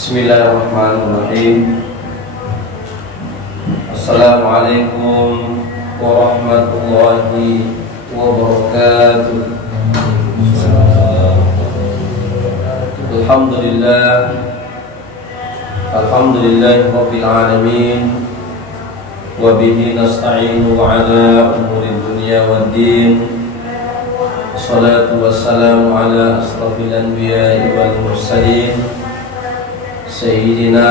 Bismillahirrahmanirrahim. Assalamualaikum warahmatullahi wabarakatuh. Alhamdulillahi rabbil alamin. Wa bihi nasta'inu ala umuri dunya waddin. Wassalatu wassalamu ala asrafil anbiya'i wal mursalin, Sayyidina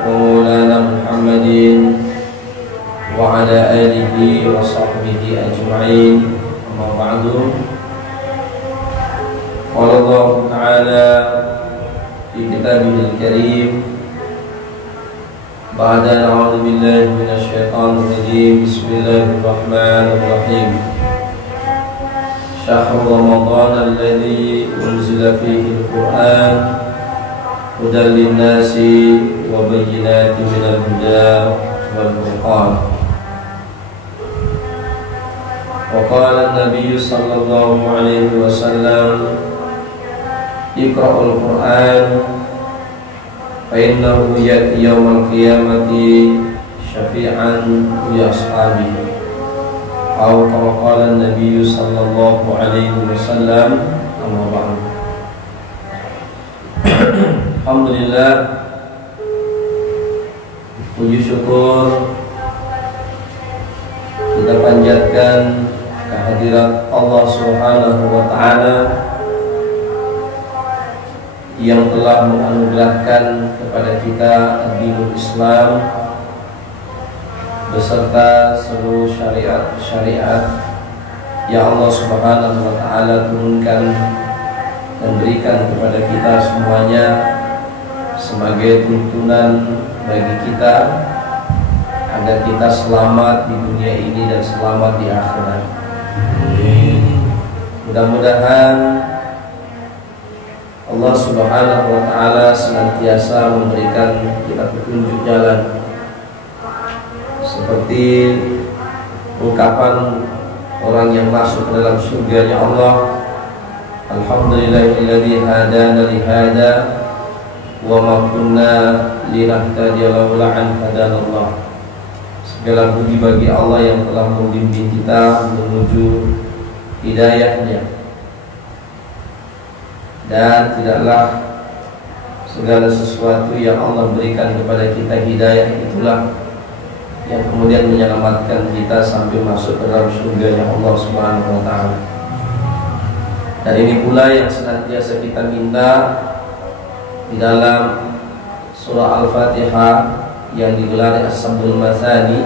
wa maulana Muhammadin wa ala alihi wa sahbihi ajma'in. Amma ba'du. Qala Allah Ta'ala fi kitabihil karim ba'da a'udzu billahi minasy syaithanir rajim. Bismillahirrahmanirrahim. Syahrul Ramadan alladzi unzila fihi al-Qur'an hudan lin-nasi wa bayyinatin minal huda wal furqan. Wa qala an-nabiy sallallahu alaihi wasallam, Iqra'ul Qur'an fa innahu ya'ti yawmal qiyamati syafi'an li ashabihi. Aw kama qala an-nabiy sallallahu alaihi wasallam. Amma ba'du. Alhamdulillah, puji syukur kita panjatkan kehadirat Allah Subhanahu wa Ta'ala yang telah menganugerahkan kepada kita dinul Islam beserta seluruh syariat yang Allah Subhanahu wa Ta'ala turunkan dan berikan kepada kita semuanya sebagai tuntunan bagi kita agar kita selamat di dunia ini dan selamat di akhirat. Mudah-mudahan Allah Subhanahu wa Ta'ala senantiasa memberikan kita petunjuk jalan, seperti ungkapan orang yang masuk ke dalam surganya Allah, Alhamdulillahilladzi hadana li hada wa ma kunna linahtadiya laula an hadanallah. Segala puji bagi Allah yang telah membimbing kita menuju hidayahnya, dan tidaklah segala sesuatu yang Allah berikan kepada kita hidayah itulah yang kemudian menyelamatkan kita sampai masuk ke dalam surga Allah Subhanahu wa Ta'ala. Dan ini pula yang senantiasa kita minta di dalam surah Al-Fatihah yang digelar As-Sabul Masani,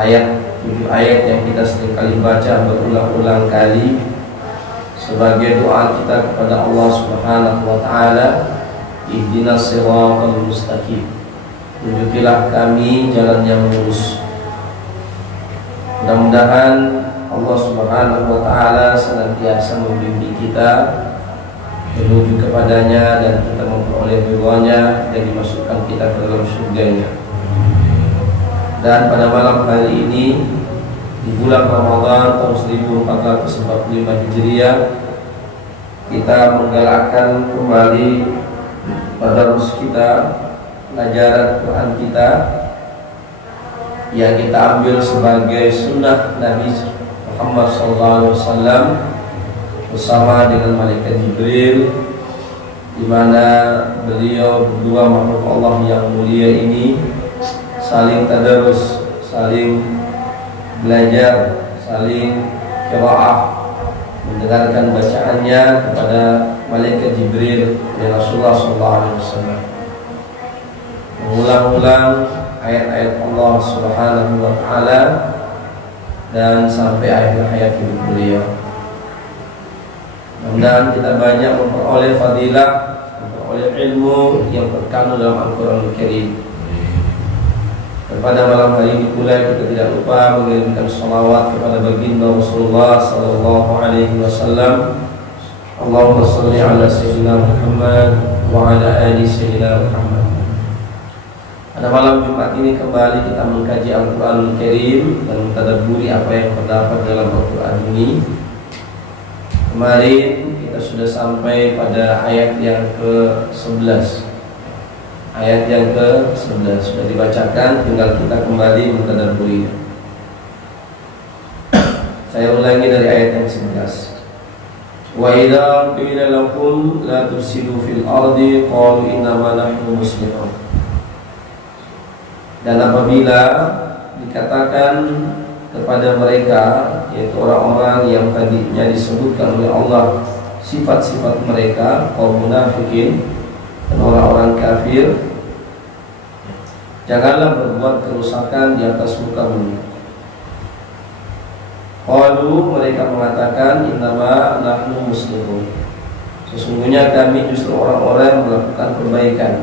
7 ayat yang kita sering kali baca berulang-ulang kali sebagai doa kita kepada Allah Subhanahu wa Ta'ala. Ihdinas siratal mustaqim, tunjukilah kami jalan yang lurus. Mudah-mudahan Allah Subhanahu wa Ta'ala senantiasa membimbing kita menuju kepadanya dan kita memperoleh ridhonya dan dimasukkan kita ke dalam surganya. Dan pada malam hari ini di bulan Ramadan tahun 1445 Hijriah, kita menggalakkan kembali tadarus kita, pelajaran Quran kita yang kita ambil sebagai sunnah Nabi Muhammad SAW bersama dengan malaikat Jibril, di mana beliau berdua makhluk Allah yang mulia ini saling tadarus, saling belajar, saling qiraah, mendengarkan bacaannya kepada malaikat Jibril dari Rasulullah SAW, mengulang-ulang ayat-ayat Allah Subhanahu wa Ta'ala dan sampai akhir hayat hidup beliau. Mudah-mudahan kita banyak memperoleh fadilah, memperoleh ilmu yang terkandung dalam Al-Quranul Karim. Dan pada malam hari ini pula kita tidak lupa mengirimkan salawat kepada baginda Rasulullah sallallahu alaihi wasallam. Allahumma shalli ala sayyidina Muhammad wa ala ali sayyidina Muhammad. Pada malam Jumat ini kembali kita mengkaji Al-Quranul Karim dan mentadabburi apa yang terdapat dalam Al-Quran ini. Kemarin kita sudah sampai pada ayat yang ke-11 ayat yang ke-11 sudah dibacakan, tinggal kita kembali mentadabburi. Saya ulangi dari ayat yang 11. Wa idza qila lakum la tufsidu fil ardi qalu innama nahnu muslihun. Dan apabila dikatakan kepada mereka, yaitu orang-orang yang tadinya disebutkan oleh Allah sifat-sifat mereka, kaum munafikin dan orang-orang kafir, janganlah berbuat kerusakan di atas muka bumi. Qalu, mereka mengatakan, innama nahnu muslihun, sesungguhnya kami justru orang-orang yang melakukan kebaikan.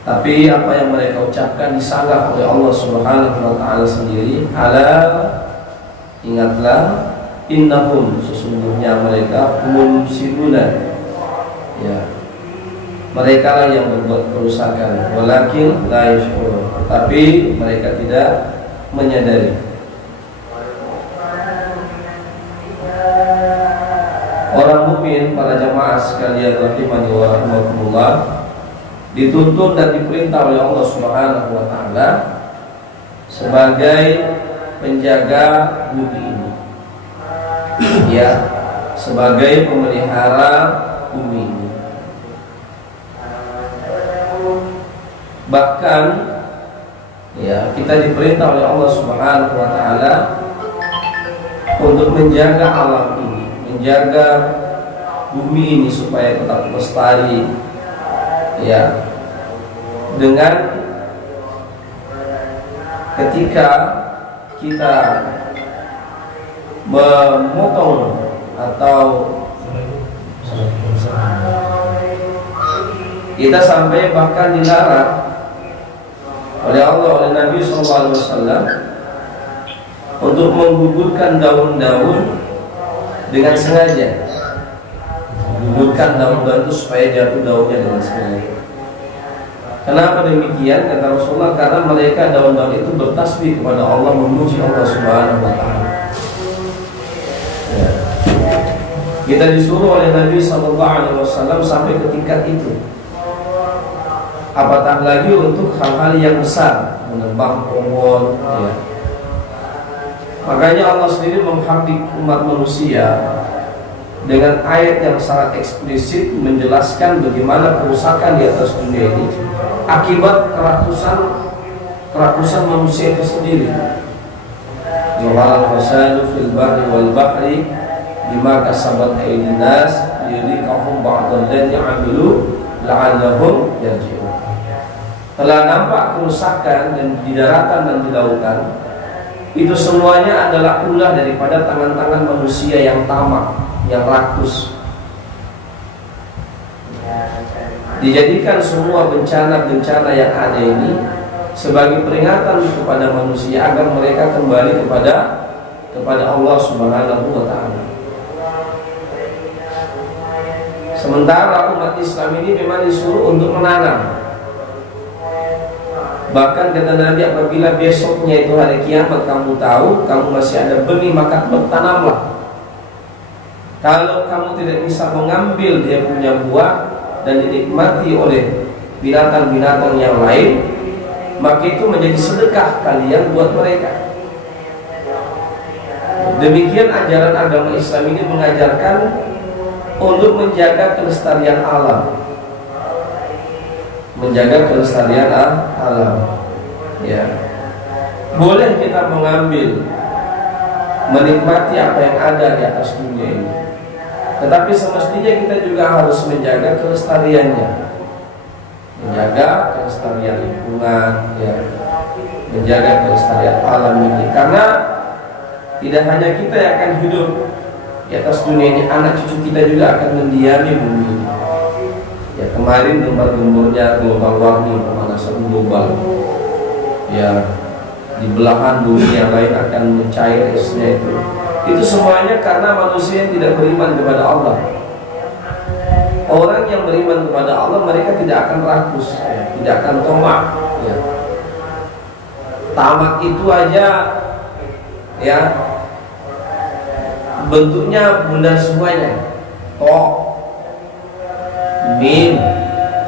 Tapi apa yang mereka ucapkan disanggah oleh Allah Subhanahu wa taala sendiri. Ala, ingatlah, innahum, sesungguhnya mereka mufsiduna, ya, mereka lah yang berbuat kerusakan. Walakin la yashurun, tapi mereka tidak menyadari. Orang mukmin, para jamaah sekalian rahimani wa rahimakumullah, dituntut dan diperintah oleh Allah Subhanahu wa taala sebagai penjaga bumi ini, ya, sebagai pemelihara bumi ini. Bahkan, ya, kita diperintah oleh Allah Subhanahu wa taala untuk menjaga alam ini, menjaga bumi ini supaya tetap lestari, ya, dengan ketika kita memotong atau kita sampai bahkan dilarang oleh Allah, oleh Nabi SAW untuk menggugurkan daun-daun dengan sengaja. Menggugurkan daun-daun itu supaya jatuh daunnya dengan sengaja. Kenapa demikian? Kata Rasulullah, karena mereka daun-daun itu bertasbih kepada Allah, memuji Allah Subhanahu wa taala. Ya. Kita disuruh oleh Nabi SAW sampai ke tingkat itu. Apatah lagi untuk hal-hal yang besar, menebang pohon, ya. Makanya Allah sendiri menghardik umat manusia dengan ayat yang sangat eksplisit menjelaskan bagaimana kerusakan di atas dunia ini akibat keratusan manusia itu sendiri. Zuharal fasadu fil barri wal bahri bima kasabat aydin nas liyudhiqahum ba'dal ladzi 'amilu la'allahum yarji'un. Telah nampak kerusakan dan di daratan dan di lautan, itu semuanya adalah ulah daripada tangan-tangan manusia yang tamak, yang rakus. Dijadikan semua bencana-bencana yang ada ini sebagai peringatan kepada manusia agar mereka kembali kepada Allah Subhanahu wa taala. Sementara umat Islam ini memang disuruh untuk menanam. Bahkan kata Nabi, apabila besoknya itu hari kiamat kamu tahu kamu masih ada benih, maka bertanamlah. Kalau kamu tidak bisa mengambil dia punya buah dan dinikmati oleh binatang-binatang yang lain, maka itu menjadi sedekah kalian buat mereka. Demikian ajaran agama Islam ini mengajarkan untuk menjaga kelestarian alam, menjaga kelestarian alam. Ya, boleh kita mengambil, menikmati apa yang ada di atas dunia ini, tetapi semestinya kita juga harus menjaga kelestariannya, menjaga kelestarian lingkungan, ya, menjaga kelestarian alam ini. Karena tidak hanya kita yang akan hidup di atas dunia ini, anak cucu kita juga akan mendiami bumi ini. Ya, kemarin gembar-gemburnya global warming, pemanasan global, ya, di belahan bumi yang lain akan mencair esnya itu semuanya karena manusia yang tidak beriman kepada Allah. Orang yang beriman kepada Allah, mereka tidak akan rakus, ya, tidak akan tomak, ya. Tamak itu aja, ya, bentuknya bundar semuanya. Mim,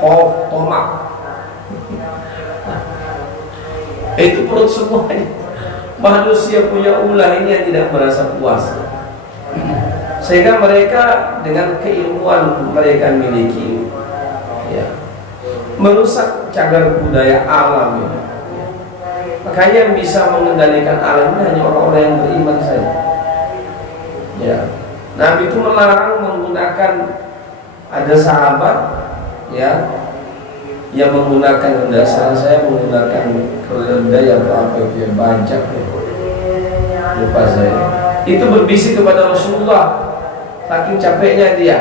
kof, tomak. lemak. Itu perut semuanya. Manusia punya ulah ini yang tidak merasa puas, sehingga mereka dengan keilmuan mereka miliki, ya, merusak cagar budaya alam ini. Makanya yang bisa mengendalikan alam ini hanya orang-orang yang beriman saja. Ya, Nabi itu melarang menggunakan, ada sahabat, ya, yang menggunakan dasar saya menggunakan keledai atau apa itu ya, bajak ya. Lupa saya. Itu berbisik kepada Rasulullah, saking capeknya dia.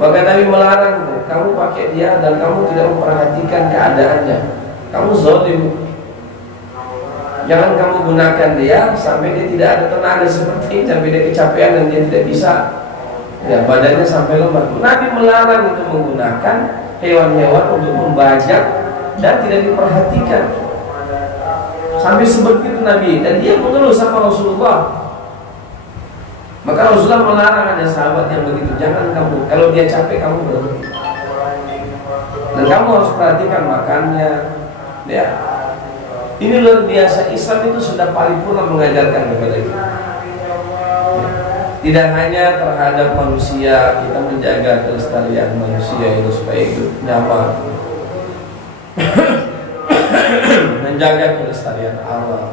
Bahkan Nabi melarang, kamu pakai dia dan kamu tidak memperhatikan keadaannya, kamu zalim. Jangan kamu gunakan dia sampai dia tidak ada tenaga seperti ini, sampai dia kecapean dan dia tidak bisa, ya, badannya sampai lemah. Nabi melarang itu menggunakan hewan-hewan untuk membajak dan tidak diperhatikan. Sampai seperti itu Nabi, dan dia mengeluh sama Rasulullah. Maka Rasulullah melarang, ada sahabat yang begitu, jangan kamu, kalau dia capek kamu berhenti. Dan kamu harus perhatikan makannya. Ya, ini luar biasa. Islam itu sudah paripurna mengajarkan kepada kita. Tidak hanya terhadap manusia, kita menjaga kelestarian manusia itu supaya hidup nyaman, menjaga kelestarian alam.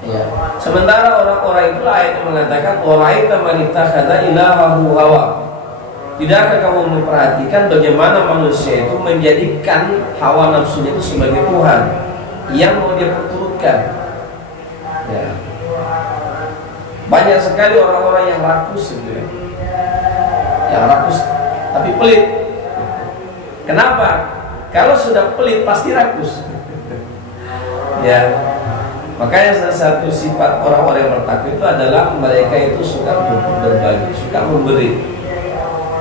Ya. Sementara orang-orang itu ayat yang mengatakan waraita man ittakhadha ilahahu hawa. Tidakkah kamu memperhatikan bagaimana manusia itu menjadikan hawa nafsunya itu sebagai Tuhan yang mau dia perturutkan? Ya. Banyak sekali orang-orang yang rakus gitu ya. Yang rakus tapi pelit. Kenapa? Kalau sudah pelit pasti rakus. Ya. Makanya salah satu sifat orang-orang yang bertakwa itu adalah mereka itu suka berbagi, suka memberi.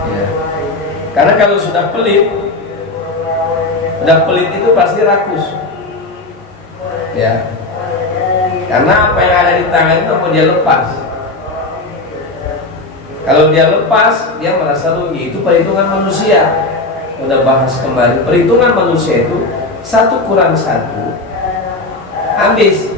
Ya. Karena kalau sudah pelit itu pasti rakus. Ya. Karena apa yang ada di tangan itu mau dia lepas. Kalau dia lepas, dia merasa rugi. Itu perhitungan manusia. Udah bahas kemarin, perhitungan manusia itu 1 kurang 1 habis.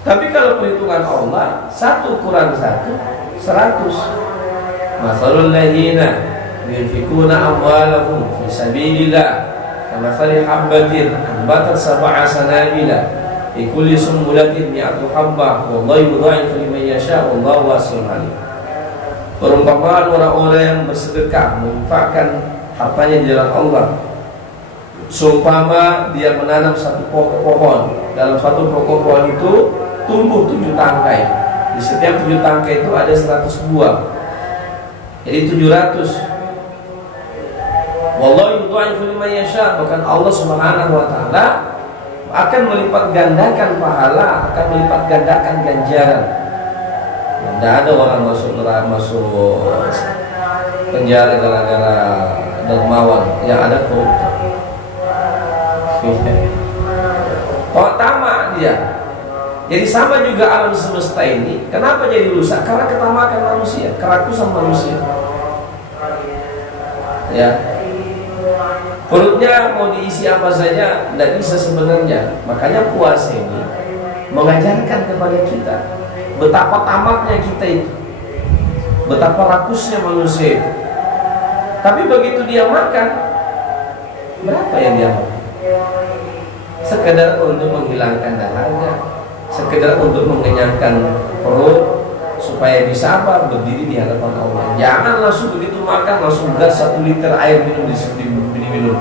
Tapi kalau perhitungan Allah 1 kurang 1 100. Masalul ladina yunfikuna amwalahum fi sabilillah kamathali habbatin anbatat sab'a sanabila fi kulli sumbulatin mi'atu habbah wallahu yudha'ifu liman yasha' wallahu wasi'un 'alim. Perumpamaan orang-orang yang bersedekah, menginfakkan hartanya di jalan Allah, seumpama dia menanam 1 pokok pohon. Dalam 1 pokok pohon itu tumbuh 7 tangkai. Di setiap 7 tangkai itu ada 100 buah. Jadi 700. Wallahu yudha'ifu liman yasha'. Bahkan Allah Subhanahu wa taala akan melipat gandakan pahala, akan melipat gandakan ganjaran. Tidak ada orang masuk penjara gara-gara dermawan, yang ada koruptor. Kok tamak dia. Jadi sama juga alam semesta ini. Kenapa jadi rusak? Karena ketamakan manusia, kerakusan manusia. Ya. Perutnya mau diisi apa saja tidak bisa sebenarnya. Makanya puasa ini mengajarkan kepada kita betapa tamatnya kita itu, betapa rakusnya manusia itu. Tapi begitu dia makan, berapa yang dia makan? Sekedar untuk menghilangkan dahaga, sekedar untuk mengenyangkan perut, supaya bisa apa? Berdiri di hadapan Allah. Jangan langsung begitu makan langsung gas 1 liter air minum minum.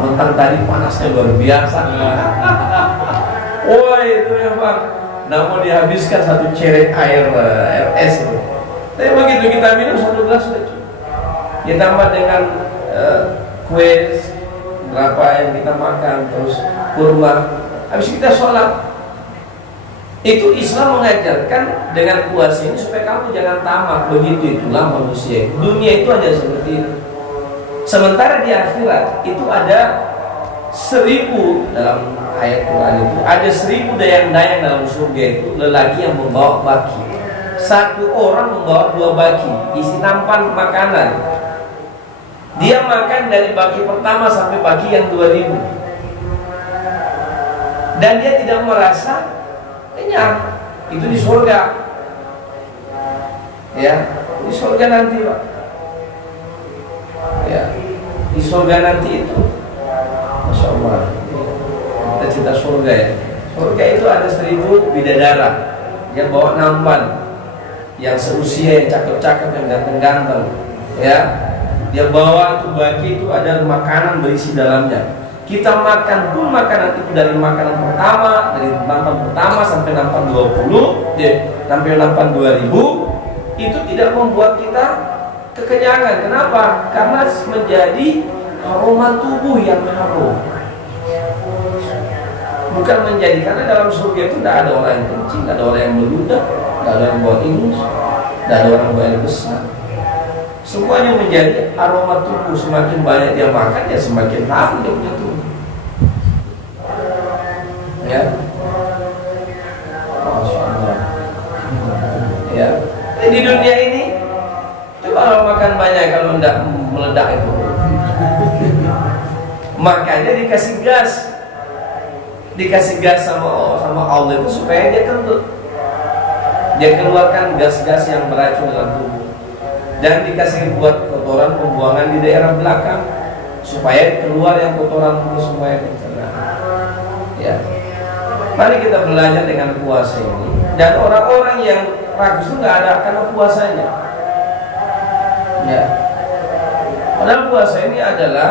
Mentang tadi panasnya luar biasa. Wah itu ya Bang, namun dihabiskan 1 cerek air es itu. Tapi begitu kita minum 1 gelas sudah cukup. Ditambah dengan kue berapa yang kita makan, terus kurma. Habis kita sholat. Itu Islam mengajarkan dengan puasa ini supaya kamu jangan tamak. Begitu itulah manusia. Dunia itu ada seperti itu. Sementara di akhirat itu ada 1000 dalam ayat Quran itu ada 1000 dayang-dayang dalam surga itu lelaki yang membawa baki. 1 orang membawa 2 baki isi nampan makanan. Dia makan dari baki pertama sampai baki yang 2000, dan dia tidak merasa kenyang. Itu di surga, ya, di surga nanti, Pak. Ya, di surga nanti itu, Masya Allah, kita cerita surga ya. Surga itu ada 1000 bidadara yang bawa nampan, yang seusia, yang cakep-cakep, yang ganteng-ganteng, ya. Dia bawa itu baki, itu ada makanan berisi dalamnya. Kita makan pun makanan itu dari makanan pertama, dari nampan pertama sampai nampan 20, sampai nampan 2000, itu tidak membuat kita kekenyangan. Kenapa? Karena menjadi aroma tubuh yang harum. Bukan menjadi, karena dalam surga itu tidak ada orang yang kencing, tidak ada orang yang meludah, tidak ada orang yang bawa ingus, tidak ada orang yang bawa air besar. Semuanya menjadi aroma tubuh. Semakin banyak dia makan, ya semakin harum dia punya tubuh. Ya, Masya Allah. Ya, di dunia ini coba kalau makan banyak, kalau tidak meledak itu. Makanya dikasih gas sama Allah itu supaya dia kentut. Dia keluarkan gas-gas yang beracun dalam tubuh, dan dikasih buat kotoran pembuangan di daerah belakang supaya keluar yang kotoran itu semuanya dicerna. Ya, mari kita belajar dengan puasa ini. Dan orang-orang yang ragu itu nggak ada karena puasanya. Ya, padahal puasa ini adalah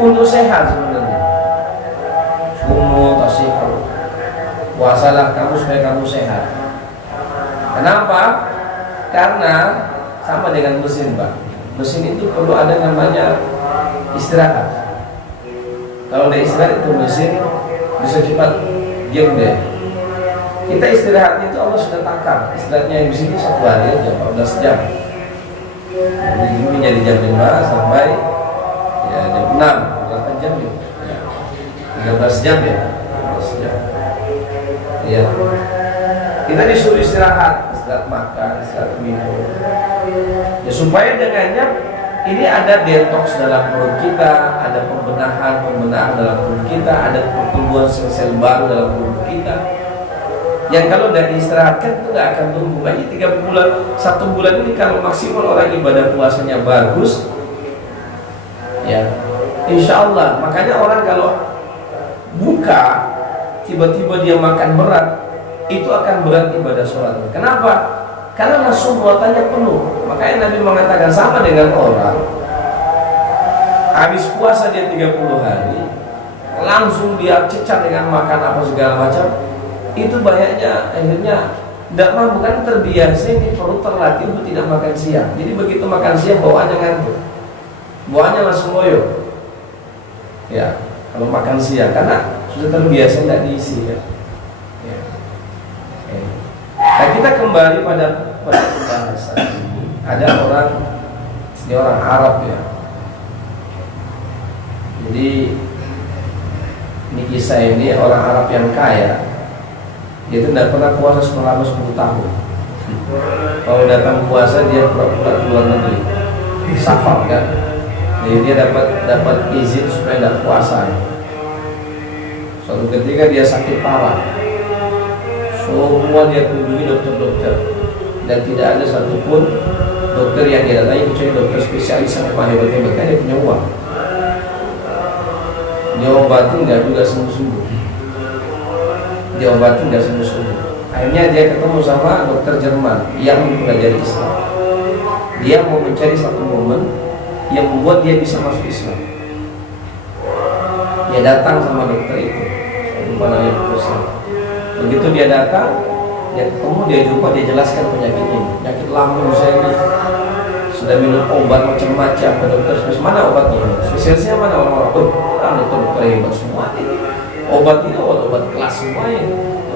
untuk sehat sebenarnya. Sumu tasihhu, puasalah kamu supaya kamu sehat. Kenapa? Karena sama dengan mesin, Pak. Mesin itu perlu ada namanya istirahat. Kalau ada istirahat itu mesin bisa cepat diam deh. Kita istirahat itu Allah sudah takar. Istirahatnya yang di sini 1 hari aja 14 jam. Jadi ini jadi jam 5 sampai ya jam 6, berapa jam ya? 13 jam ya. 13 jam. Iya. Kita disuruh istirahat makan, istirahat minum. Ya, supaya dengannya ini ada detox dalam perut kita, ada pembenahan dalam perut kita, ada pertumbuhan sel-sel baru dalam tubuh kita. Yang kalau tidak diistirahatkan itu nggak akan tumbuh. Makanya 3 bulan, 1 bulan ini kalau maksimal orang ibadah puasanya bagus, ya, insya Allah. Makanya orang kalau buka tiba-tiba dia makan berat, itu akan berat ibadah sholatnya. Kenapa? Karena langsung muatannya penuh. Makanya Nabi mengatakan sama dengan orang habis puasa dia 30 hari, langsung dia cecat dengan makan apa segala macam. Itu banyaknya akhirnya tidak mampu, kan terbiasa ini perut terlatih untuk tidak makan siang. Jadi begitu makan siang bawaannya ngantuk, bawaannya langsung loyo. Ya, kalau makan siang karena sudah terbiasa tidak diisi ya. Nah, kita kembali pada pembahasan ini. Ada dia orang Arab ya. Jadi ini kisah ini orang Arab yang kaya. Dia itu tidak pernah puasa selama 10 tahun. Kalau datang puasa dia pura-pura keluar negeri, safar kan. Jadi dia dapat izin supaya tidak puasa. Suatu ketika dia sakit parah. Semua dia kunjungi dokter-dokter, dan tidak ada satupun dokter yang dia datangi kecuali dokter spesialis yang hebat-hebat, kan dia punya uang. Dia obatin nggak juga sembuh-sembuh. Dia obatin nggak sembuh-sembuh. Akhirnya dia ketemu sama dokter Jerman yang mempelajari Islam. Dia mau mencari satu momen yang membuat dia bisa masuk Islam. Dia datang sama dokter itu, lupa namanya dokter. Begitu dia datang, dia ketemu, dia jumpa, dia jelaskan penyakitnya. Penyakit lambung saya ini sudah minum obat macam-macam. Dokter spesialis, mana obatnya? Spesialisnya mana orang-orang? Orang dokter hebat semua ini. Obat ini obat kelas semuanya.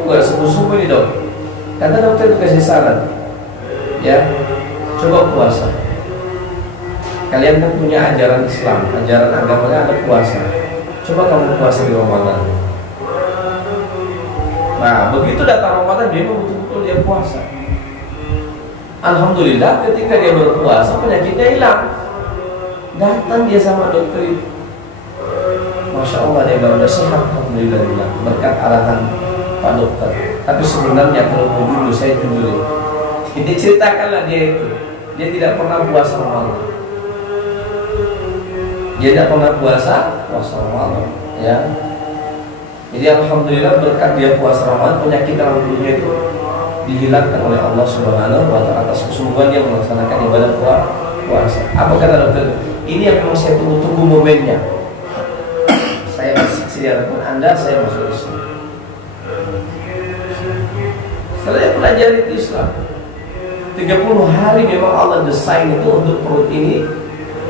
Enggak sembuh-sembuh ini dok. Kata dokter itu kasih saran, ya, coba puasa. Kalian kan punya ajaran Islam, ajaran agamanya ada puasa. Coba kamu puasa di Ramadan. Nah, begitu datang Ramadan dia betul-betul dia puasa. Alhamdulillah ketika dia berpuasa penyakitnya hilang. Datang dia sama dokter itu, Masya Allah dia bilang udah sehat, alhamdulillah dia berkat arahan Pak Dokter. Tapi sebenarnya kalau mau jujur, saya jujur. Ini ceritakanlah dia itu, dia tidak pernah puasa Ramadan. Dia tidak pernah puasa Ramadan, ya. Jadi alhamdulillah berkat dia puasa Ramadan, penyakit dalam tubuhnya itu dihilangkan oleh Allah Subhanahu wa taala atas kesungguhan dia melaksanakan ibadah puasa. Apa kata dokter? Ini yang memang saya tunggu-tunggu momennya. Saya bersaksi di hadapan Anda, saya masuk Islam. Setelah dia pelajari Islam 30 hari memang Allah desain itu untuk perut ini,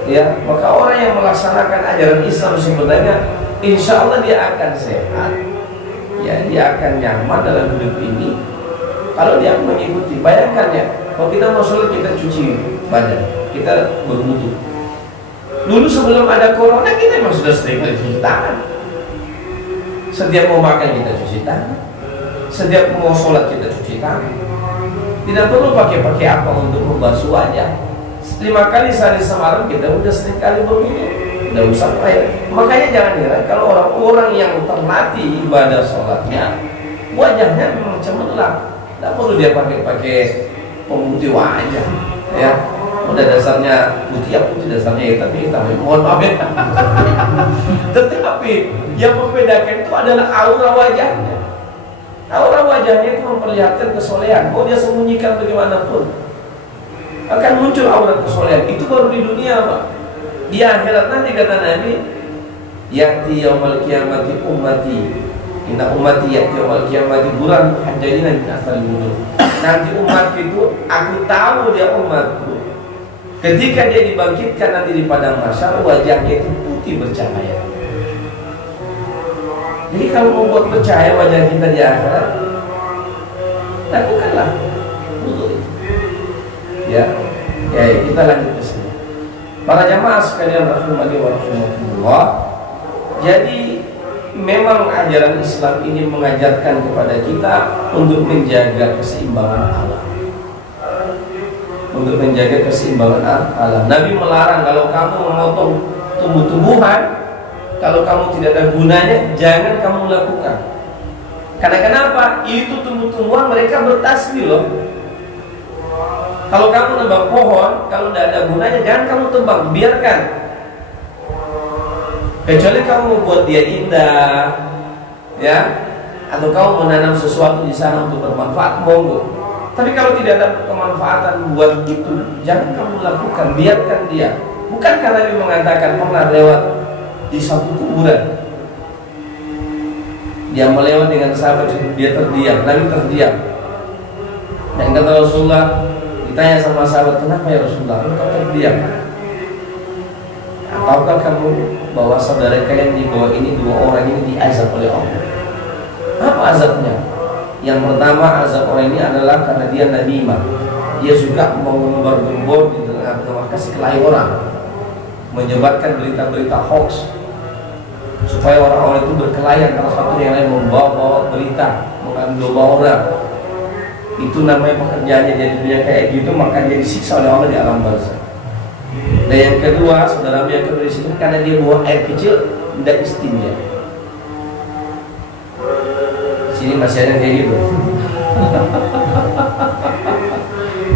ya. Maka orang yang melaksanakan ajaran Islam sebenarnya insya Allah dia akan sehat, ya, dia akan nyaman dalam hidup ini kalau dia mengikuti. Bayangkan ya, kalau kita mau sholat kita cuci badan, kita berwudu. Dulu sebelum ada corona kita memang sudah sering kali cuci tangan. Setiap mau makan kita cuci tangan, setiap mau sholat kita cuci tangan. Tidak perlu pakai apa untuk membasuh wajah. 5 kali sehari semalam kita udah sering kali berwudu, udah usah air. Makanya jangan heran kalau orang-orang yang terlatih ibadah sholatnya wajahnya memang cemerlang. Tidak perlu dia pakai pemutih wajah, ya. Udah dasarnya putih ya putih, dasarnya hitam ya hitam. Mohon maaf ya. Tetapi yang membedakan itu adalah aura wajahnya. Aura wajahnya itu memperlihatkan kesolehan. Mau dia sembunyikan bagaimanapun akan muncul aura kesolehan. Itu baru di dunia, Pak. Di akhirat nanti kata Nabi, ya'ti yaumal qiyamati ummati, inna ummati ya'ti yaumal qiyamati buran hajjalina min athari wudu. Nanti umat itu, aku tahu dia umatku, ketika dia dibangkitkan nanti di padang mahsyar, wajahnya itu putih bercahaya. Jadi kalau mau buat bercahaya wajah kita di akhirat, lakukanlah wudu. Ya, kita lanjut ke sini. Para jamaah sekalian rahimani wa rahimakumullah. Jadi memang ajaran Islam ini mengajarkan kepada kita untuk menjaga keseimbangan alam. Untuk menjaga keseimbangan alam. Nabi melarang kalau kamu memotong tumbuh-tumbuhan, kalau kamu tidak ada gunanya, jangan kamu lakukan. Karena kenapa? Itu tumbuh-tumbuhan mereka bertasbih loh. Kalau kamu nebang pohon, kalau tidak ada gunanya, jangan kamu tebang, biarkan. Kecuali kamu membuat dia indah, ya, atau kamu menanam sesuatu di sana untuk bermanfaat, monggo. Tapi kalau tidak ada kemanfaatan buat itu, jangan kamu lakukan, biarkan dia. Bukan karena dia mengatakan pernah lewat di satu kuburan, dia melewat dengan sahabat, dia terdiam, Nabi terdiam. Dan kata Rasulullah, ditanya sama sahabat, kenapa ya Rasulullah engkau terdiam? Ataukah kamu bahwa saudara kalian di bawah ini, 2 orang ini diazab oleh Allah? Apa azabnya? Yang pertama, azab orang ini adalah karena dia namimah. Dia suka mengumbar-gumbor di tengah-tengah kasih kelahi orang, menyebarkan berita-berita hoax supaya orang-orang itu berkelahi antara satu yang lain, membawa berita, mengambil orang. Itu namanya pekerjaannya. Jadi dunia kayak gitu, maka dia disiksa oleh Allah di alam barzakh. Dan yang kedua, saudara yang kedua di situ, karena dia buang air kecil, tidak istinja. Sini masih ada kayak gitu.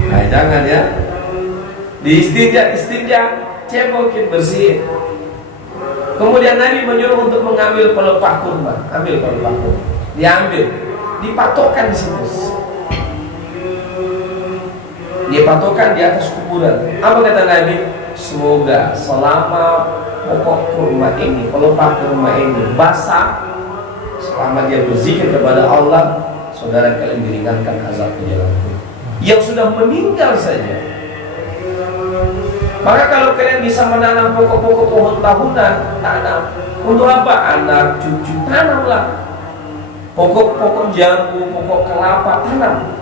Nah, jangan ya. Di istinja, cebokin, bersihin. Kemudian Nabi menyuruh untuk mengambil pelepah kurma, ambil pelepah kurma, diambil, dipatokkan di situ. Dia patokan di atas kuburan. Apa kata Nabi? Semoga selama pokok kurma ini, pelepah kurma ini basah, selama dia berzikir kepada Allah, saudara kalian diringankan azab di jalan. Yang sudah meninggal saja. Maka kalau kalian bisa menanam pokok-pokok pohon tahunan, tanam. Untuk apa? Anak, cucu, tanamlah. Pokok-pokok jambu, pokok kelapa, tanam.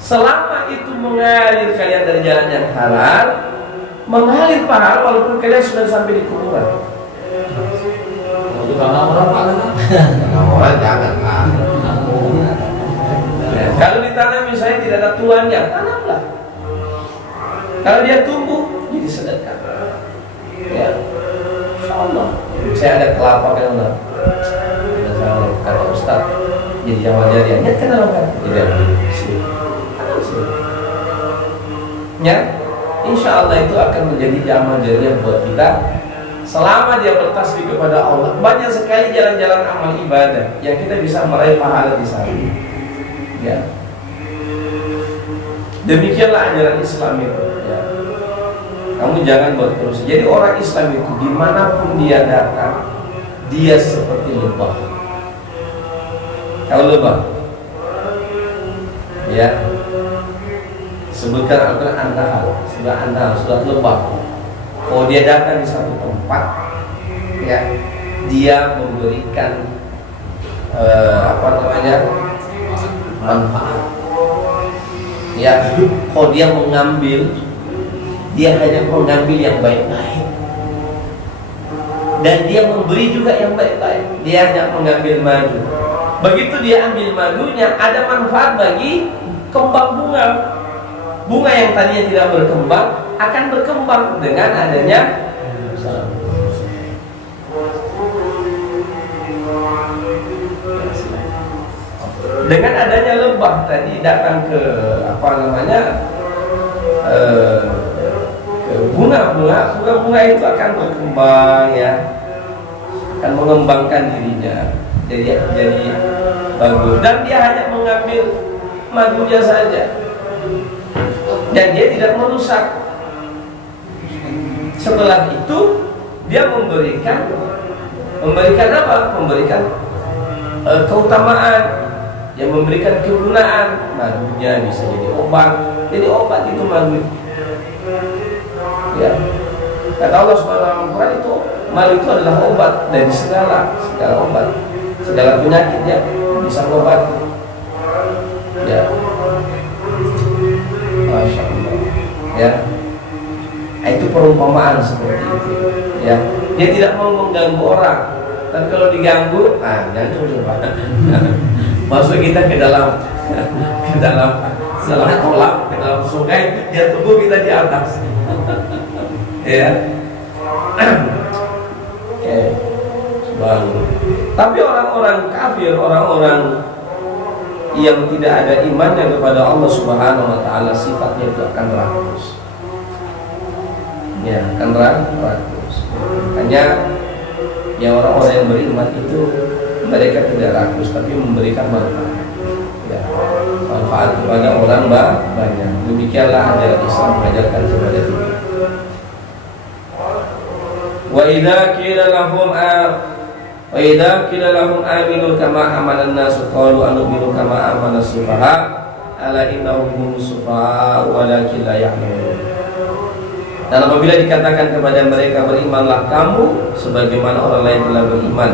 Selama itu mengalir kalian dari jalan yang halal, mengalir pahala walaupun kalian sudah sampai di kuburan. Orang jangan lah. Kalau ditanam misalnya tidak ada tuannya, tanamlah. Kalau dia tumbuh, jadi sedekah. Ya, insyaallah. Saya ada kelapa kan Allah. Kata Ustaz, jadi jamaah jariah. Niatkan dalam hati. Ya, insya Allah itu akan menjadi jamaah jariah buat kita selama dia bertasbih kepada Allah. Banyak sekali jalan-jalan amal ibadah yang kita bisa meraih pahala di sana. Ya, demikianlah ajaran Islam itu. Ya. Kamu jangan buat terus. Jadi orang Islam itu dimanapun dia datang, dia seperti lebah. Kalau lebah, ya, sebutkan Al-Quran antahal, sudah lebah. Kalau dia datang di satu tempat, ya, dia memberikan manfaat. Ya, kalau dia mengambil, dia hanya mengambil yang baik-baik, dan dia memberi juga yang baik-baik. Dia hanya mengambil madu. Begitu dia ambil madunya, ada manfaat bagi kembang bunga. Bunga yang tadinya tidak berkembang akan berkembang dengan adanya lebah tadi datang ke ke bunga itu akan berkembang, ya, akan mengembangkan dirinya jadi bagus, dan dia hanya mengambil madunya saja dan dia tidak merusak. Setelah itu dia memberikan apa? Memberikan keutamaan, yang memberikan kegunaan. Madunya bisa jadi obat itu madu. Ya, kata Allah Subhanahu wa Ta'ala, itu madu itu adalah obat dari segala obat, segala penyakit, ya, bisa obat. Ya, Masya Allah. Ya, itu perumpamaan seperti itu. Ya, dia tidak mau mengganggu orang, tapi kalau diganggu, jangan coba. Masuk kita ke dalam kolam, ke dalam sungai, dia tunggu kita di atas. Ya. Oke. Tapi orang-orang kafir, orang-orang yang tidak ada imannya kepada Allah Subhanahu wa Ta'ala, sifatnya itu akan rakus. Ya, akan rakus. Hanya yang orang-orang yang beriman itu mereka tidak rakus, tapi memberikan manfaat. Ya, manfaat kepada orang banyak. Demikianlah ajaran Islam mengajarkan kepada kita. Wa idza qila lahum aminu kama amana an-nas qalu anu'minu kama amana as-sufaha ala innahum humus sufaha walakin la ya'lamun. Dan apabila dikatakan kepada mereka, berimanlah kamu sebagaimana orang lain telah beriman,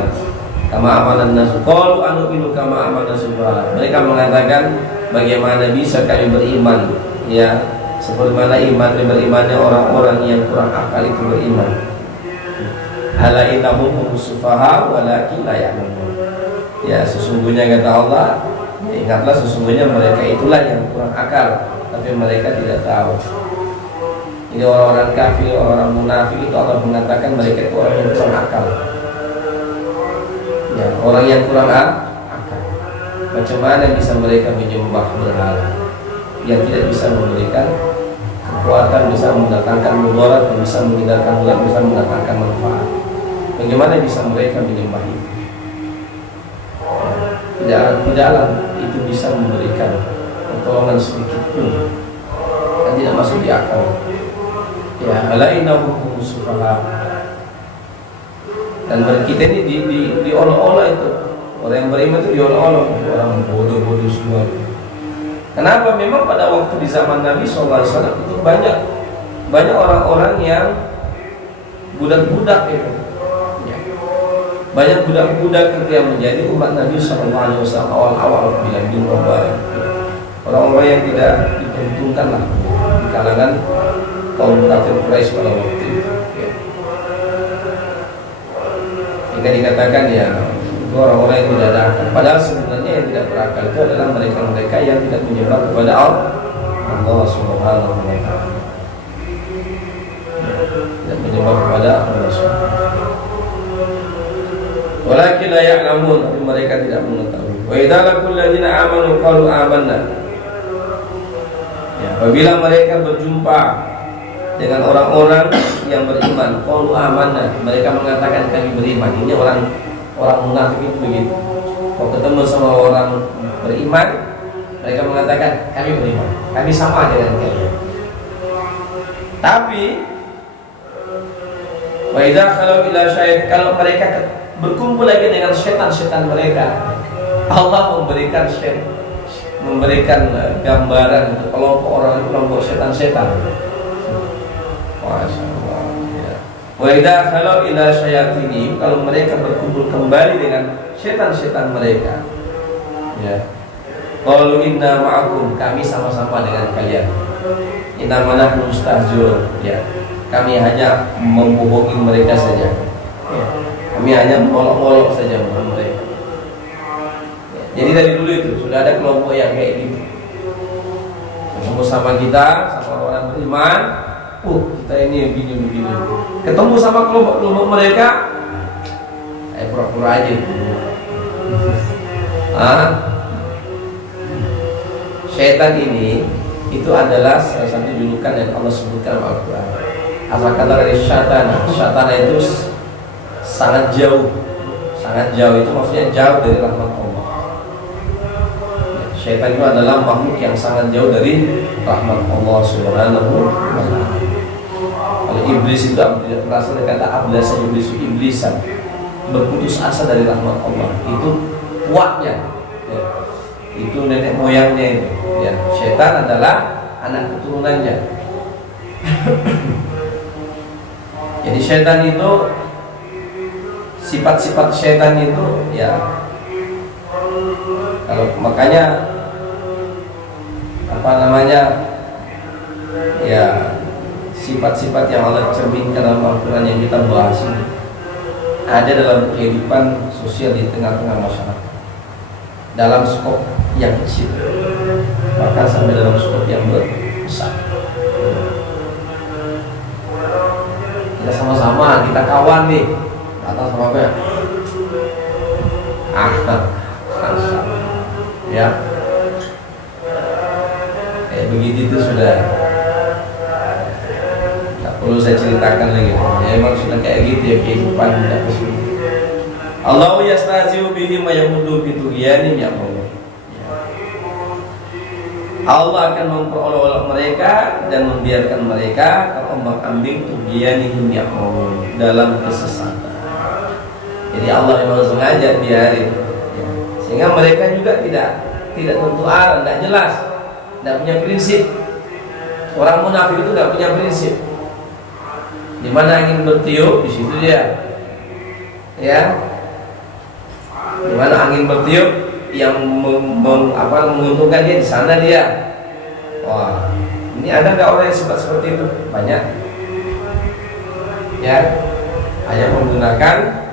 kama amanan nasu qalu anu'minu kama amanas sufaha. Mereka mengatakan, bagaimana bisa kami beriman, ya, sebagaimana berimannya orang-orang yang kurang akal itu beriman. Ala innahum humus sufaha walakin la ya'lamun. Ya, sesungguhnya kata Allah, ingatlah sesungguhnya mereka itulah yang kurang akal, tapi mereka tidak tahu. Jadi orang-orang kafir, orang munafik itu Allah mengatakan mereka itu orang yang kurang akal. Ya, orang yang kurang akal. Macam mana bisa mereka menyembah berhala yang tidak bisa memberikan kekuatan, bisa mendatangkan mudarat, bisa menghindarkan mudarat, bisa mendatangkan manfaat. Bagaimana bisa mereka menyembah itu? Tidaklah itu bisa memberikan pertolongan sedikit pun, dan tidak masuk di akal. Ya, alainahu sufaha. Dan kita ini diolok-olok itu. Orang yang beriman itu diolok-olok, orang bodoh-bodoh semua. Kenapa? Memang pada waktu di zaman Nabi SAW itu banyak orang-orang yang budak-budak itu. Ya. Banyak budak-budak itu yang menjadi umat Nabi SAW awal-awal bila diubah. Orang-orang yang tidak diperhitungkan lah di kalangan kaum kafir Quraisy pada waktu itu. Ya. Jika dikatakan ya itu orang-orang yang tidak ada akal, padahal sebenarnya yang tidak berakal itu adalah mereka-mereka yang tidak menyembah kepada Allah Subhanahu wa Ta'ala. bertaubat kepada Allah Subhanahu. Walakin la ya'lamun, tapi mereka tidak mengetahui. Wa idza laqul ladzina amanu qalu amanna. Ya, apabila mereka berjumpa dengan orang-orang yang beriman, qalu amanna, mereka mengatakan kami beriman. Ini orang munafik itu begitu. Kalau ketemu sama orang beriman, mereka mengatakan kami beriman, kami sama dengan kalian. Tapi wa idza khalu ila syaitan, kalau mereka berkumpul lagi dengan setan-setan mereka, Allah memberikan gambaran untuk kelompok orang, kelompok setan-setan. Masya Allah. Ya. Wa idza khalu ila syayatini, kalau mereka berkumpul kembali dengan setan-setan mereka, ya, qalu inna ma'akum, kami sama-sama dengan kalian. Inna nahnu mustahzi'un, ya, kami hanya membohongi mereka saja, ya. Kami hanya molok-molok saja mereka. Ya. Jadi dari dulu itu sudah ada kelompok yang kayak gitu. Ketemu sama kita, sama orang beriman, kita ini begini. Ketemu sama kelompok mereka, pura-pura aja. Syaitan ini itu adalah salah satu julukan yang Allah sebutkan dalam Al-Quran. Asal kata dari syaitan itu sangat jauh itu maksudnya jauh dari rahmat Allah. Syaitan itu adalah makhluk yang sangat jauh dari rahmat Allah Subhanahu wa ta'ala. Kalau iblis itu berasal dari kata ablasa iblisan, berputus asa dari rahmat Allah. Itu kuatnya, ya. Itu nenek moyangnya itu, ya. Syaitan adalah anak keturunannya. Jadi syaitan itu, sifat-sifat syaitan itu, ya, kalau makanya ya, sifat-sifat yang Allah cerminkan dalam Al-Quran yang kita bahas ini ada dalam kehidupan sosial di tengah-tengah masyarakat, dalam skop yang kecil, bahkan sampai dalam skop yang besar. Kita sama-sama, kita kawan nih, atas sama apa ya? Ya, kayak begitu itu sudah tak perlu saya ceritakan lagi. Ya, emang sudah kayak gitu ya kehidupan tidak kesulitan. Allahu yastahzi'u bihim wa yamuddu fi tughyanihim ya'mahun. Allah akan memperolok-olok mereka dan membiarkan mereka terombang-ambing tughyanihim ya'mahun, dalam kesesatan. Jadi Allah memang sengaja biarin, ya, sehingga mereka juga tidak tentu arah, tidak jelas, tidak punya prinsip. Orang munafik itu tidak punya prinsip. Di mana angin bertiup, di situ dia, ya. Di mana angin bertiup, yang menguntungkan dia, di sana dia. Wah, ini ada nggak orang yang seperti itu? Banyak, ya. Hanya menggunakan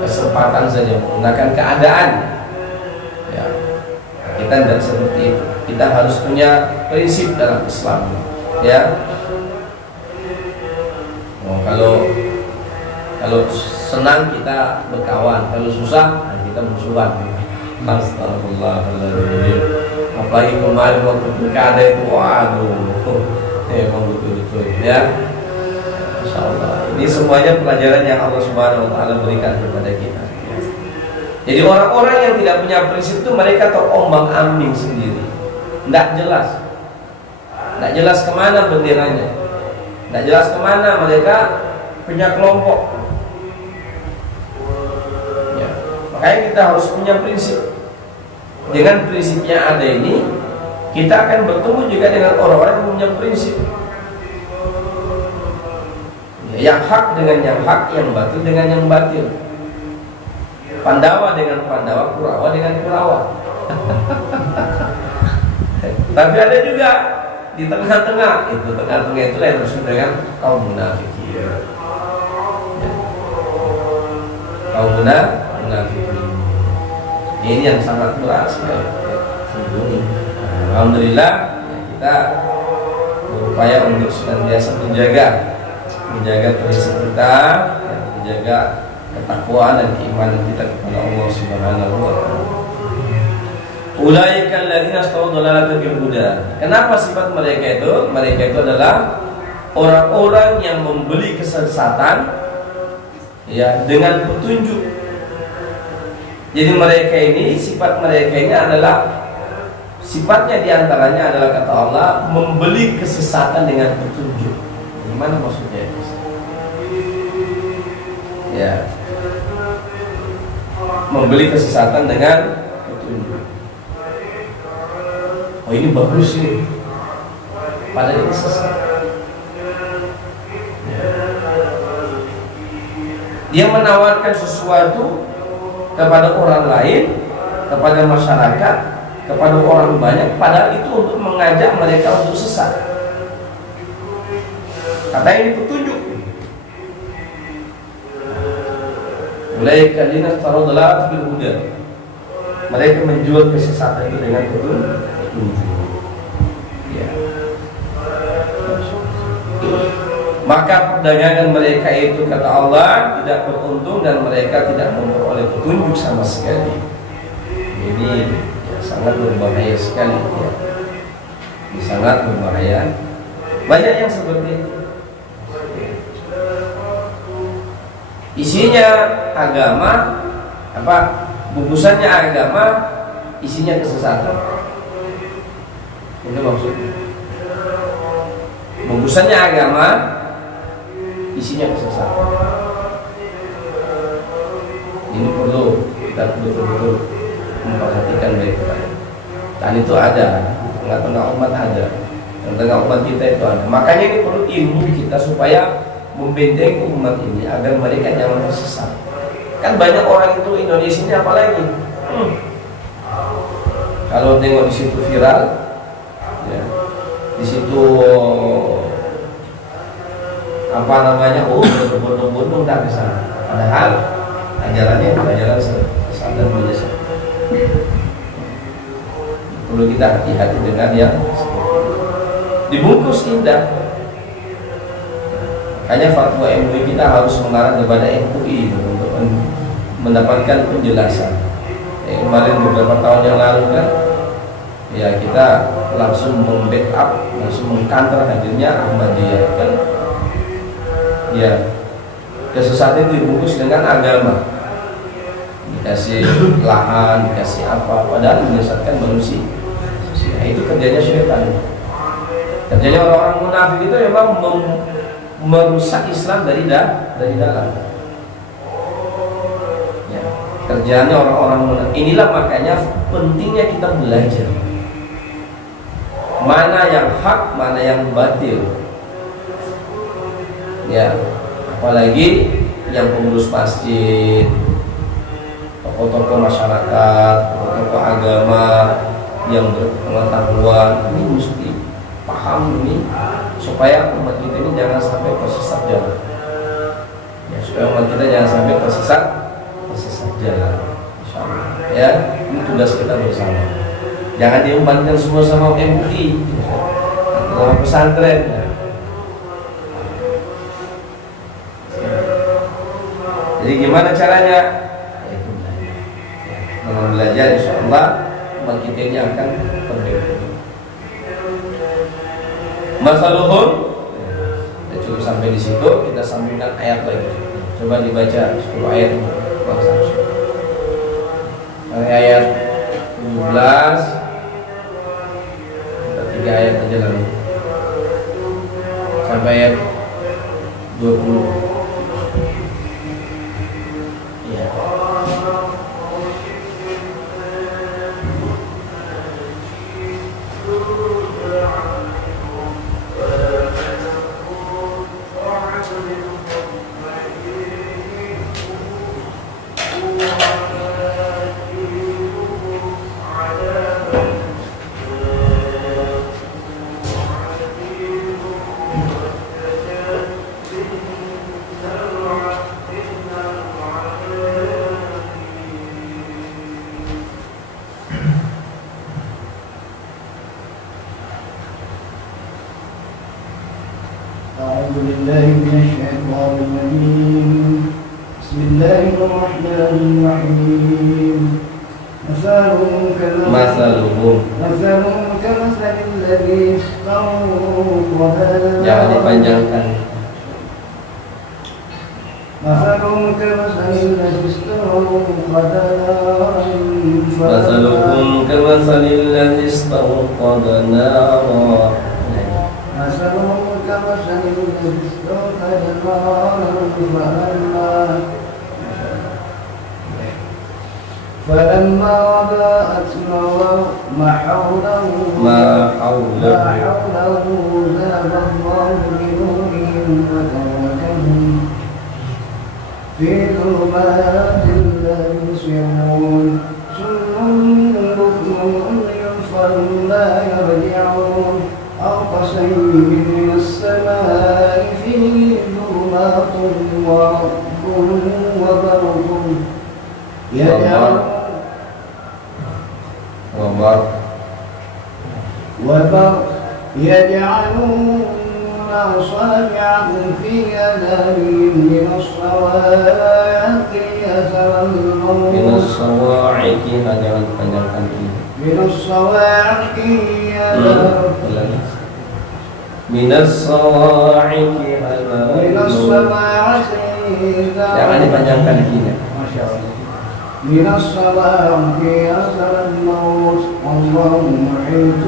kesempatan saja, menggunakan keadaan. Ya, kita tidak seperti itu. Kita harus punya prinsip dalam Islam, ya. Kalau senang kita berkawan, kalau susah kita musuhan. Astagfirullahaladzim. Apalagi kemarin waktu pilkada itu, waduh, memang betul-betul, ya. Insyaallah. Ini semuanya pelajaran yang Allah Subhanahu wa ta'ala berikan kepada kita, ya. Jadi orang-orang yang tidak punya prinsip itu mereka terombang-ambing sendiri, tidak jelas kemana benderanya, tidak jelas kemana mereka punya kelompok, ya. Makanya kita harus punya prinsip. Dengan prinsipnya ada ini, kita akan bertemu juga dengan orang-orang yang punya prinsip, yang hak dengan yang hak, yang batil dengan yang batil, Pandawa dengan Pandawa, Kurawa dengan Kurawa. Tapi ada juga di tengah-tengah, tengah-tengah itulah yang disebut dengan kaum munafikin, ya. Kaum munafikin ini yang sangat berat sekali, ya. Alhamdulillah, ya, kita berupaya untuk senantiasa menjaga menjaga prinsip kita, menjaga ketakwaan dan keimanan kita kepada Allah Subhanahu wa taala. Ulaika alladziina ishtaraw dhalalata bil huda. Kenapa sifat mereka itu? Mereka itu adalah orang-orang yang membeli kesesatan ya dengan petunjuk. Jadi mereka ini, sifat mereka ini adalah, sifatnya diantaranya adalah kata Allah, membeli kesesatan dengan petunjuk. Gimana maksudnya? Ya, membeli kesesatan dengan petunjuk. Oh ini bagus nih, padahal ini sesat. Ya. Dia menawarkan sesuatu kepada orang lain, kepada masyarakat, kepada orang banyak, padahal itu untuk mengajak mereka untuk sesat. Kata ini petunjuk. Ulaika alladziina ishtaraw dhalalata bil huda. Mereka menjual kesesatan itu dengan petunjuk. Ya. Maka perdagangan mereka itu kata Allah tidak beruntung dan mereka tidak memperoleh petunjuk sama sekali. Ini ya, sangat berbahaya sekali ya. Ini sangat berbahaya. Banyak yang seperti itu. Isinya agama, apa bungkusannya agama, isinya kesesatan. Itu maksudnya. Bungkusannya agama, isinya kesesatan. Ini perlu kita betul-betul memperhatikan baik-baik. Dan itu ada, tengah-tengah umat ada, tengah-tengah umat kita itu ada. Makanya ini perlu ilmu kita supaya membentengi umat ini agar mereka jangan tersesat. Kan banyak orang itu Indonesia ini apalagi. Kalau tengok di situ viral, ya, di situ apa namanya, bodoh-bodoh tak bisa. Padahal ajarannya ajaran sesat dan menyesat. Perlu kita hati-hati dengan yang dibungkus indah. Hanya fatwa MUI kita harus mengarah kepada MUI untuk mendapatkan penjelasan. Kemarin beberapa tahun yang lalu kan, ya kita langsung membackup, langsung mengkantor hadirnya Ahmadiyah kan. Ya, kesesatan itu dibungkus dengan agama, dikasih lahan, dikasih apa, padahal menyesatkan manusia. Nah, itu kerjanya syaitan. Kerjanya orang-orang munafik itu memang merusak Islam dari dalam. Ya, kerjanya orang-orang munafik. Inilah makanya pentingnya kita belajar mana yang hak, mana yang batil. Ya, apalagi yang pengurus masjid, tokoh-tokoh masyarakat, tokoh agama yang berpengetahuan, ini mesti paham ini supaya umat kita ini jangan sampai tersesat jalan. Ya, supaya umat kita jangan sampai tersesat jalan. Insyaallah. Ya, ini tugas kita bersama. Jangan diumpankan semua sama MUI, sama pesantren. Jadi gimana caranya? Dengan belajar, insyaallah umat kita ini akan berbeda. Masaluhum, kita cukup sampai di situ. Kita sambungkan ayat lagi. Coba dibaca 10 ayat. Ayat 17, kita 3 ayat aja lagi sampai ayat 20. أعوذ بالله من الشيطان الله الرحمن الرحيم مثلهم كمثل الذي استوقد Jangan dipanjangkan. مثلهم كمثل الذي استوقد مثلكم كمثل الذي استوقد نارا مثلهم كمثل الذي استوقد نارا فلما وضاءت ما حوله ذهب الله بنورهم وتركهم في ظلمات لا يبصرون صم بكم عمي فلا يرجعون أو كصيب من السماء فيه ظلمات وبرق يجعلون أصابعهم في آذانهم من الصواعق حذر الموت من الصواعق Jangan dipanjangkan kinya. من الصواعق حذر الموت والله محيط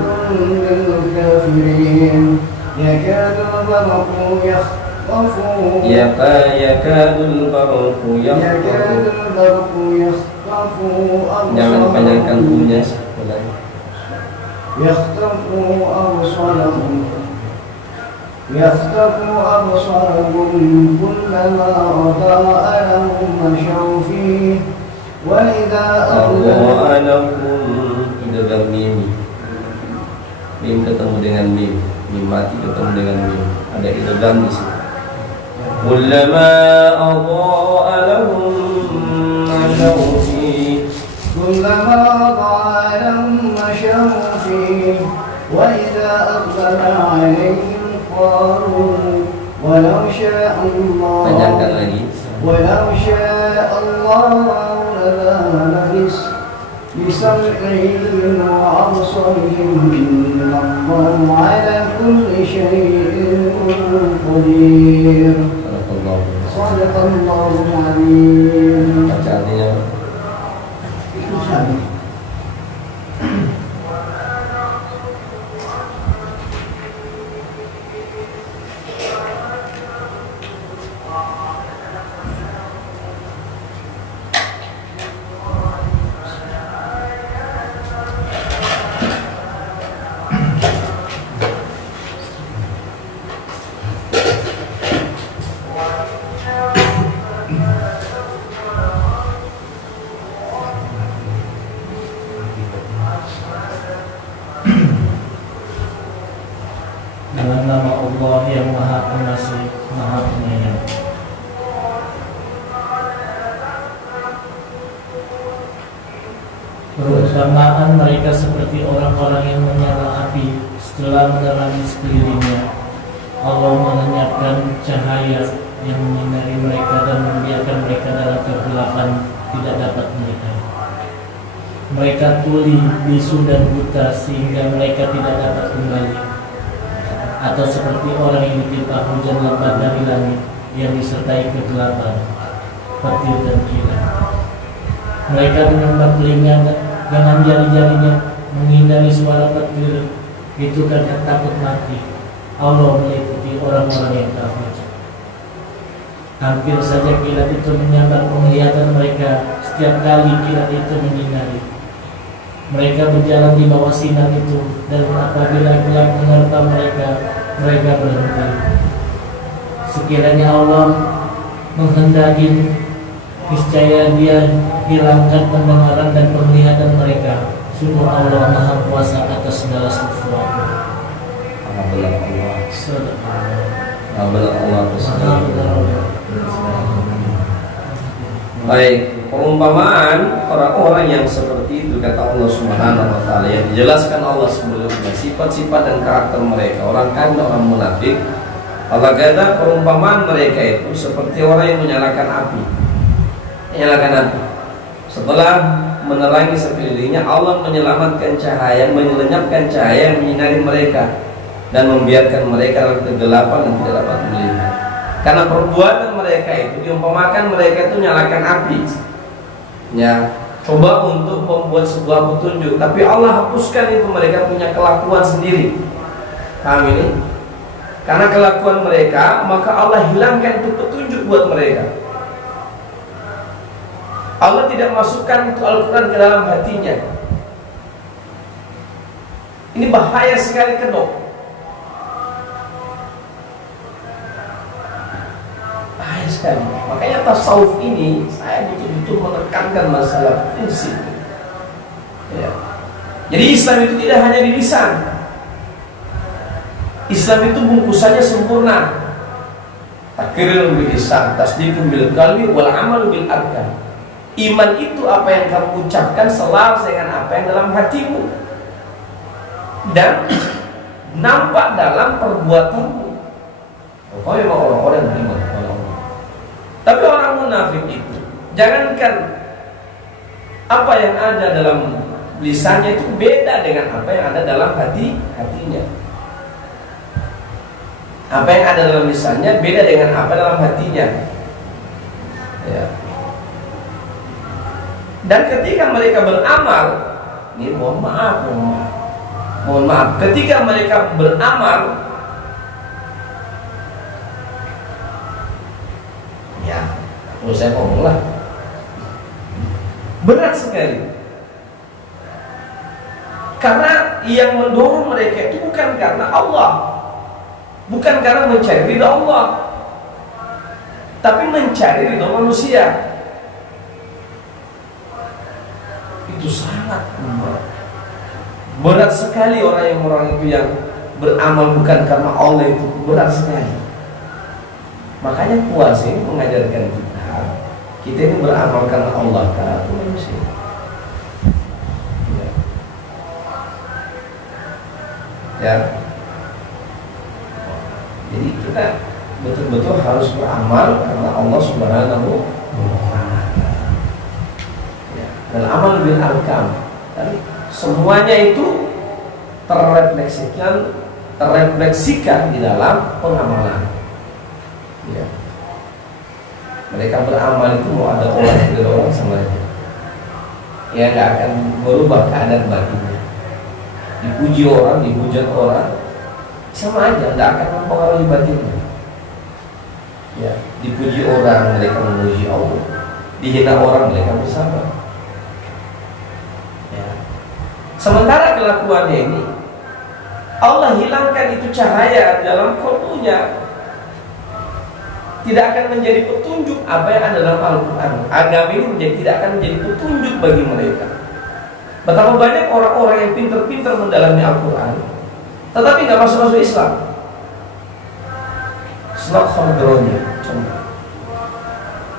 بالكافرين يكاد البرق يخطف Jangan dipanjangkan punya. يخطف أبصارهم كلما أضاء لهم مشوا فيه وإذا أضاء لهم idgham mim ketemu dengan mim mati ketemu dengan mim, ada idgham di situ. Kullama adha'a lahum mashaw fi wa idza aqbala 'alayhim qalu walau syaa Allah. Panjangkan lagi. Walau syaa Allah la بسمعهم وأبصارهم إن الله على كل شيء قدير. صدق الله العظيم. Dengan nama Allah yang Maha Pengasih, Maha Penyayang. Perumpamaan mereka seperti orang-orang yang menyala api setelah menerangi sekelilingnya. Allah mengenyapkan cahaya yang menyinari mereka dan membiarkan mereka dalam kegelapan tidak dapat melihat. Mereka tuli, bisu dan buta sehingga mereka tidak dapat kembali. Atau seperti orang yang ditimpa hujan lebat dari langit yang disertai kegelapan, petir dan kilat. Mereka menyumbat telinga dengan jari-jarinya menghindari suara petir itu karena takut mati. Allah meliputi orang-orang yang kafir. Hampir saja kilat itu menyambar penglihatan mereka setiap kali kilat itu menyinari. Mereka berjalan di bawah sinar itu, dan apabila gelap menerpa mereka, mereka berhenti. Sekiranya Allah menghendaki, niscaya Dia hilangkan pendengaran dan penglihatan mereka. Sungguh Allah Maha Kuasa atas segala sesuatu. Baik, perumpamaan orang-orang yang seperti itu kata Allah Subhanahu wa taala yang dijelaskan Allah sebelumnya, sifat-sifat dan karakter mereka, orang kafir, orang munafik. Allah kata perumpamaan mereka itu seperti orang yang menyalakan api. Nyalakan api. Setelah menerangi sekelilingnya, Allah menyelamatkan cahaya, menyelenyapkan cahaya yang menyinari mereka dan membiarkan mereka dalam kegelapan dan tidak dapat melihat. Karena perbuatan mereka itu diumpamakan mereka itu nyalakan api. Ya, coba untuk membuat sebuah petunjuk, tapi Allah hapuskan itu, mereka punya kelakuan sendiri. Paham ini? Karena kelakuan mereka, maka Allah hilangkan itu petunjuk buat mereka. Allah tidak masukkan itu Al-Quran ke dalam hatinya. Ini bahaya sekali, kedok. Bahaya sekali. Makanya tasawuf ini saya betul-betul menekankan masalah prinsip. Ya. Jadi Islam itu tidak hanya di lisan. Islam itu bungkusannya sempurna. Takril bil lisan, tasdiqun bil qalbi, wal amal bil arkan. Iman itu apa yang kamu ucapkan selaras dengan apa yang dalam hatimu dan nampak dalam perbuatanmu. Kau memang orang-orang yang beriman kepada Allah. Tapi orang munafik itu, jangankan apa yang ada dalam lisannya itu beda dengan apa yang ada dalam hatinya. Apa yang ada dalam lisannya beda dengan apa dalam hatinya. Ya. Dan ketika mereka beramal, ini mohon maaf, ketika mereka beramal, ya, kalau saya ngomong lah, berat sekali. Karena yang mendorong mereka itu bukan karena Allah, bukan karena mencari ridha Allah, tapi mencari ridha manusia. Itu sangat berat sekali. Orang itu yang beramal bukan karena Allah itu berat sekali. Makanya puasa ini mengajarkan kita ini beramal karena Allah, karena manusia. Ya. Jadi kita betul-betul harus beramal karena Allah Subhanahu wa ta'ala. Dan amal bil arkam, semuanya itu terrefleksikan di dalam pengamalan. Ya. Mereka beramal itu mau ada orang tidak orang sama aja. Ya, nggak akan merubah keadaan batinnya. Dipuji orang, dihujat orang, sama aja, nggak akan mempengaruhi batinnya. Ya, dipuji orang mereka memuji Allah, dihina orang mereka bersabar. Sementara kelakuannya ini Allah hilangkan itu cahaya dalam kalbunya, tidak akan menjadi petunjuk apa yang ada dalam Al-Quran. Agama ini tidak akan menjadi petunjuk bagi mereka. Betapa banyak orang-orang yang pintar-pintar mendalami Al-Quran, tetapi nggak masuk Islam. Snok Khordronya, contoh.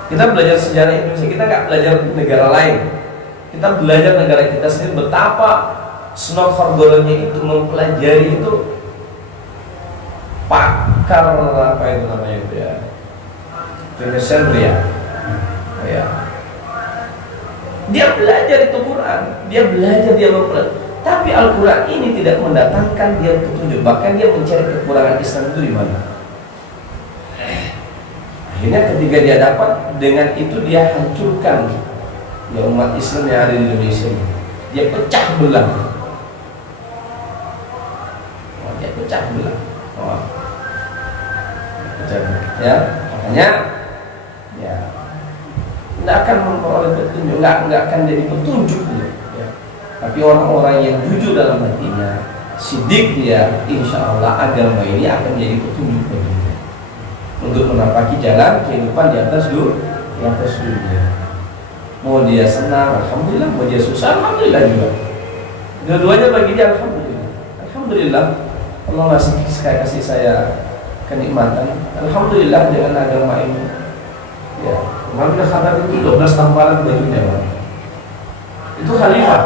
Kita belajar sejarah Indonesia, kita nggak belajar negara lain. Kita belajar negara kita sendiri, betapa Snok Khordronya itu mempelajari itu pakar apa itu namanya itu ya, Profesor ya. Dia belajar itu Quran, dia belajar, dia mempelajari. Tapi Al-Quran ini tidak mendatangkan dia petunjuk, bahkan dia mencari kekurangan Islam itu di mana. Akhirnya ketika dia dapat, dengan itu dia hancurkan ya umat Islam yang ada di Indonesia. Dia pecah belah. Dia pecah belah. Ya, makanya ya tidak akan memperoleh petunjuk, nggak akan jadi petunjuk ya. Tapi orang-orang yang jujur dalam hatinya, sidik dia, insya Allah agama ini akan jadi petunjuk baginya untuk menapaki jalan kehidupan di atas dunia. Mau dia senang, alhamdulillah. Mau dia susah, alhamdulillah juga. Dua-duanya bagi dia alhamdulillah. Alhamdulillah Allah kasih saya kenikmatan. Alhamdulillah dengan agama ini. Ya, Alhamdulillah khatam itu 12 tamparan bajunya, Pak. Itu khalifah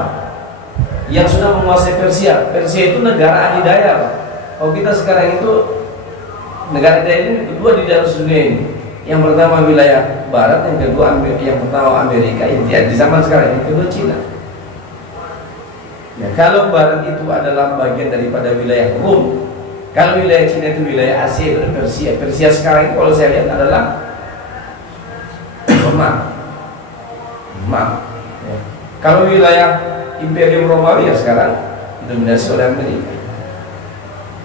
yang sudah menguasai Persia. Persia itu negara adidaya, Pak. Kalau kita sekarang itu negara adidaya ini kedua di dalam dunia ini. Yang pertama wilayah Barat, yang kedua yang pertama Amerika, India di zaman sekarang, yang kedua Cina. Ya, kalau Barat itu adalah bagian daripada wilayah Rum, kalau wilayah Cina itu wilayah Asia, itu Persia. Persia sekarang itu kalau saya lihat adalah Roma. Ya. Kalau wilayah Imperium Romawi ya sekarang didominasi oleh Amerika.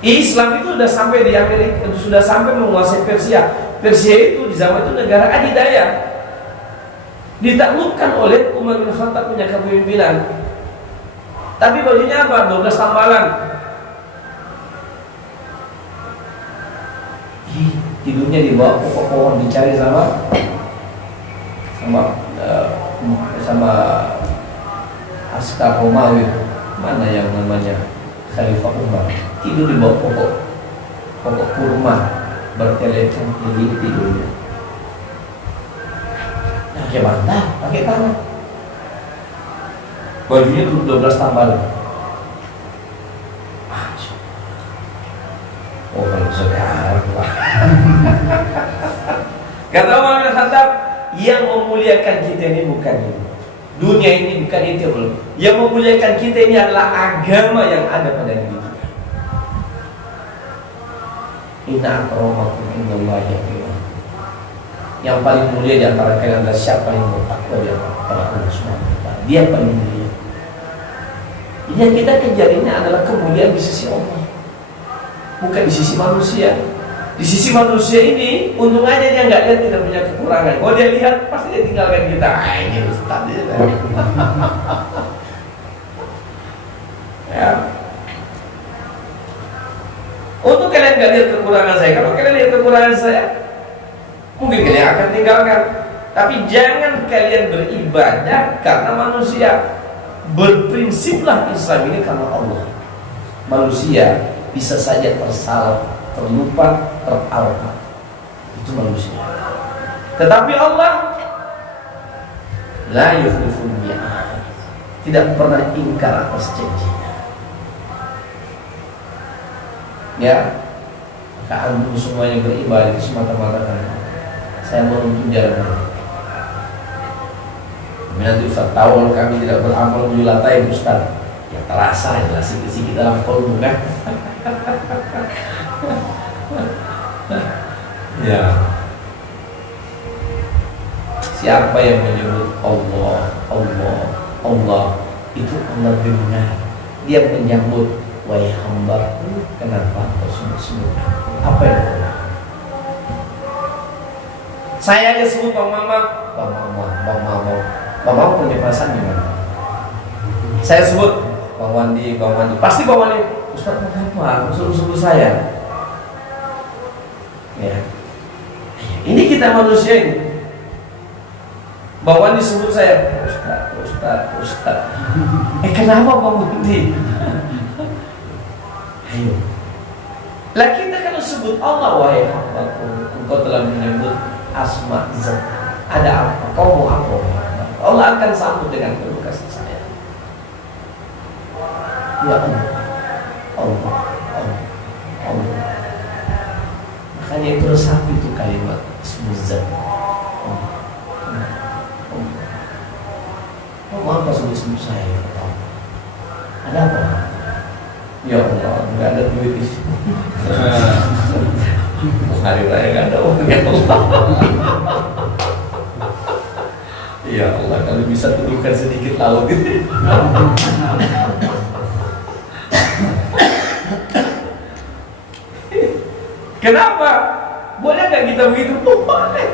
Islam itu sudah sampai di Amerika, sudah sampai menguasai Persia. Persia itu di zaman itu negara adidaya, ditaklukkan oleh Umar bin Khattab punya kepemimpinan. Tapi bajunya apa? 12 tambalan. Tidurnya di bawah pokok pohon, dicari sama askar Romawi. Mana yang namanya Khalifah Umar? Tidur di bawah pokok kurma, bertelekan tinggi tidurnya. Nah, pakai bantal, pakai tangan. Bajunya 12 tambalan. Oh, kalau saudara. Kata Umar bin Khattab, yang memuliakan kita ini bukan ini. Dunia ini bukan itu, belum. Yang memuliakan kita ini adalah agama yang ada pada diri kita. Inna akramakum indallahi atqakum. Yang paling mulia di antara kalian adalah siapa yang bertakwa di antara Allah Subhanahu wa taala. Dia paling mulia. Yang kita kejar ini adalah kemuliaan di sisi Allah, bukan di sisi manusia. Di sisi manusia ini, untung aja dia nggak lihat kita punya kekurangan. Kalau dia lihat, pasti dia tinggalkan kita. Ini ustaz dia. Ya. Untuk kalian nggak lihat kekurangan saya. Kalau kalian lihat kekurangan saya, mungkin kalian akan tinggalkan. Tapi jangan kalian beribadah karena manusia. Berprinsiplah Islam ini karena Allah. Manusia bisa saja tersalah, terlupa, teralpa. Itu manusia. Tetapi Allah la yukhliful mi'ad, tidak pernah ingkar atas janjinya. Ya, maka antum semuanya beribadah semata-mata karena saya menuntun jalan. Nanti Ustaz tahu kami tidak beramal menyulatai Ustaz. Ya terasa jelas isi dalam kolom kan. Ya. Siapa yang menyebut Allah, Allah, Allah, itu Allah benar. Dia menyambut, wahai hambaku, kenapa kau sebut-sebut? Apa yang Allah? Saya aja sebut Bang Mamang, Bang Mamang, Bang Mamang. Bang Mamang punya perasaan gimana? Saya sebut Bang Wandi, Bang Wandi. Pasti Bang Wandi, Ustaz kenapa? Sebut saya. Ya. Ini kita manusia ini. Bang Wandi sebut saya, Ustaz, Ustaz, Ustaz. Kenapa Bang Wandi? Ayo. Lah kita kalau sebut Allah, wahai hambaku, engkau telah menyebut asma zat. Ada apa? Kau mau apa? Allah akan sambut dengan penuh kasih sayang. Ya Allah, Allah, Allah, Allah. Makanya itu resapi itu kalimat ismuzat. Mau apa sebut-sebut saya? Ada apa? Ya Allah, nggak ada duit di sini. Hari raya nggak ada uang, ya Allah. Ya Allah, kalau bisa turunkan sedikit laut gitu. Kenapa? Boleh nggak kita begitu? Boleh.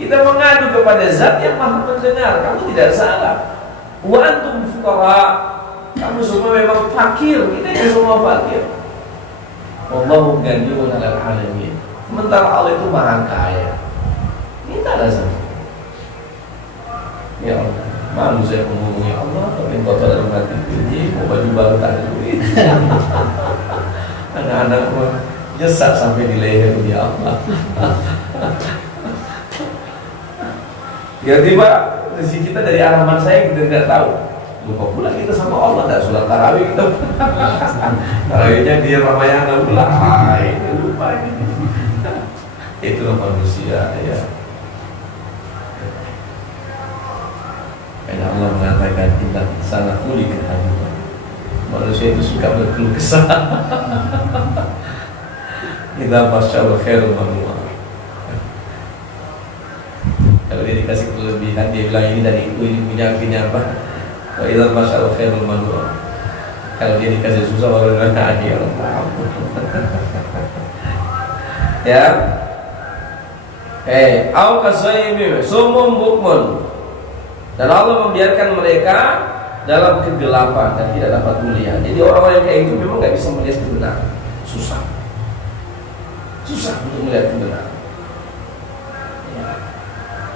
Kita mengadu kepada Zat yang Maha Mendengar. Kamu tidak salah. Wa antum fuqara. Kamu semua memang fakir. Kita ini semua fakir. Wallahu ghaniyun 'alal 'alamin. Sementara Allah itu Maha Kaya. Mintalah sama. Ya Allah, malu saya ngomong ya Allah, tapi kotor dalam hati ini, mau baju baru tak ada duit. Anak-anak nyesat sampai di leher, ya Allah. Tiba-tiba rezeki kita dari alamat saya kita tidak tahu. Lupa pula kita sama Allah, tidak sholat tarawih kita. Tarawihnya dia Ramayana pula. Lupa ini. Itulah manusia ya. Karena Allah mengatakan inna insana khuliqa halu'a. Manusia itu suka berkeluh kesah. Idza masyaallah khairul manua. Kalau dia dikasih kelebihan, dia bilang ini dari itu, ini punya apa? Wa idza masyaallah khairul manua. Kalau dia dikasih susah, baru bilang ya Allah. Ya. Au kasaymi sumum bukmun. Dan Allah membiarkan mereka dalam kegelapan dan tidak dapat melihat. Jadi orang-orang yang kayak itu memang nggak bisa melihat kebenaran. Susah untuk melihat kebenaran. Ya.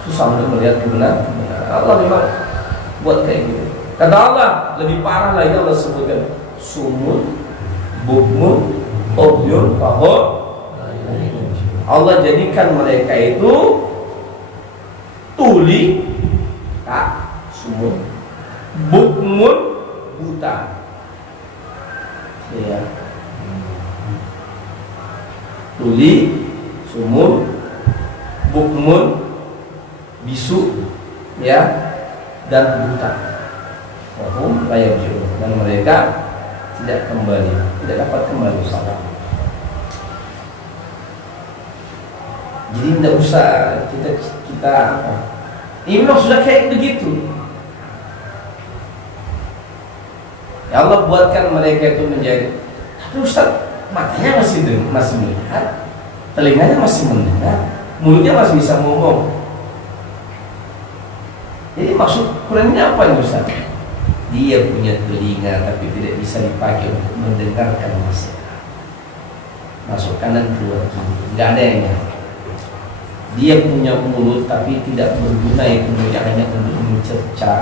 Susah untuk melihat kebenaran. Allah memang buat kayak gitu. Kata Allah lebih parah lagi, Allah sebutkan sumun, bukmun, obyun, fahor. Allah jadikan mereka itu tuli, tak, sumun, bukmun, buta. Ya. Tuli, sumun, bukmun, bisu, ya, dan buta. Wahum layak jiru, dan mereka tidak kembali, tidak dapat kembali salam. Jadi tidak usah kita apa? Ini memang sudah kayak begitu. Ya Allah buatkan mereka itu menjadi. Tapi Ustaz, matanya masih melihat, telinganya masih mendengar, mulutnya masih bisa ngomong. Jadi maksud Qurannya apa nih Ustaz? Dia punya telinga tapi tidak bisa dipakai untuk mendengarkan nasihat. Masuk kanan keluar kiri, nggak ada yang nyampe. Dia punya mulut tapi tidak berguna itu hanya untuk mencerca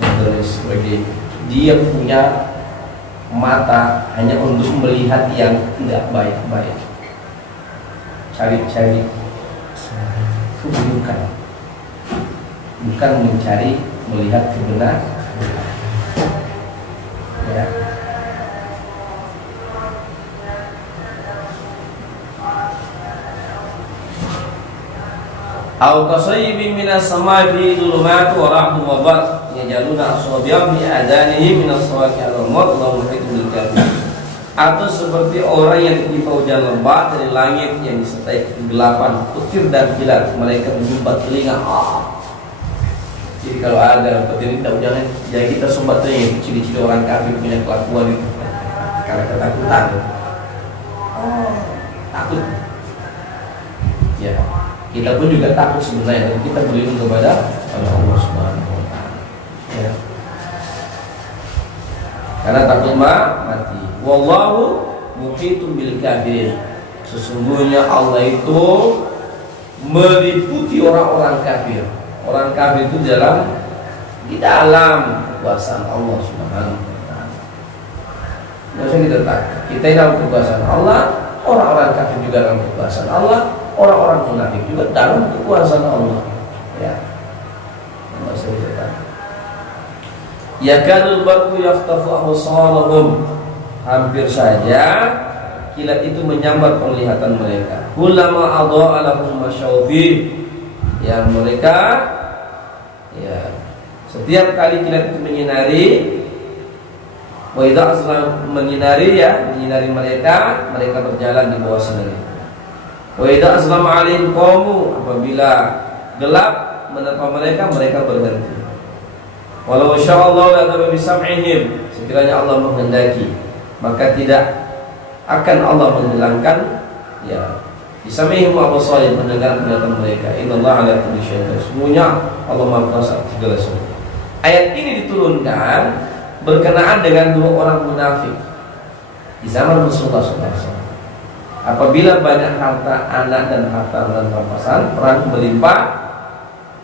dan sebagainya. Dia punya mata hanya untuk melihat yang tidak baik-baik, cari-cari keburukan, bukan mencari melihat kebenaran. Ya. Au kasayyibin minas samai fi dhulumat wa ra'dun wa barq yajaluna asabi'ahum fi adanihim minas sawaqi al-maut wa muhitu bil kafirin. Atau seperti orang yang ditimpa hujan lebat dari langit yang disertai kegelapan, petir dan kilat, mereka menyumbat telinga. Jadi kalau ada petir kita jangan kita sumbat telinga. Ciri-ciri orang kafir punya kelakuan itu karena ketakutan. Takut. Ya. Kita pun juga takut sebenarnya, dan kita berlindung kepada Allah Subhanahu wa taala. Ya. Karena takut mati. Wallahu muhitun bil kafirin. Sesungguhnya Allah itu meliputi orang-orang kafir. Orang kafir itu di dalam kekuasaan Allah Subhanahu wa taala. Maksudnya kita takut. Kita dalam kekuasaan Allah, orang-orang kafir juga dalam kekuasaan Allah. Orang-orang munafik juga dalam kekuasaan Allah. Ya. Masa kita tahu. Yakadul barqu yakhtafu absarahum. Hampir saja kilat itu menyambar penglihatan mereka. Kullama adha'a lahum masyawfi. Ya mereka ya setiap kali kilat itu menyinari, wa idza aslam menyinari mereka berjalan di bawah sinar itu. Wa idza aslama alaihim qaumu, apabila gelap menerpa mereka berhenti. Walau sya'allahu la tabi bisam'ihim, sekiranya Allah menghendaki maka tidak akan Allah menghilangkan ya bisam'ihim absarihim, mendengar penglihatan mereka. Innallaha ala kulli syai'in qadir. Sesungguhnya Allah Maha Kuasa atas segala sesuatu. Ayat ini diturunkan berkenaan dengan dua orang munafik di zaman Rasulullah SAW. Apabila banyak harta anak dan harta dan rampasan, perang melimpah.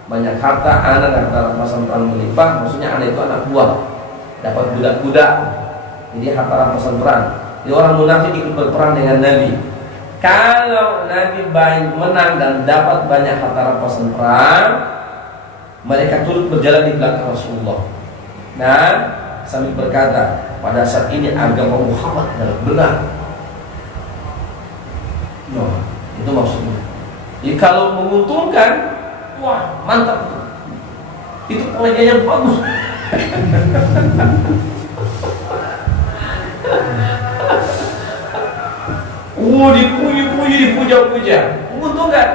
Banyak harta anak dan harta rampasan, perang melimpah. Maksudnya anak itu anak buah, dapat budak-budak. Jadi harta rampasan perang. Jadi orang munafik ikut berperang dengan Nabi. Kalau Nabi menang dan dapat banyak harta rampasan perang, mereka turut berjalan di belakang Rasulullah dan sambil berkata, pada saat ini agama Muhammad adalah benar. Itu maksudnya. Jadi kalau menguntungkan, wah mantap. Itu pengajiannya bagus. Dipuji-puji, dipuja-puja. Menguntungkan.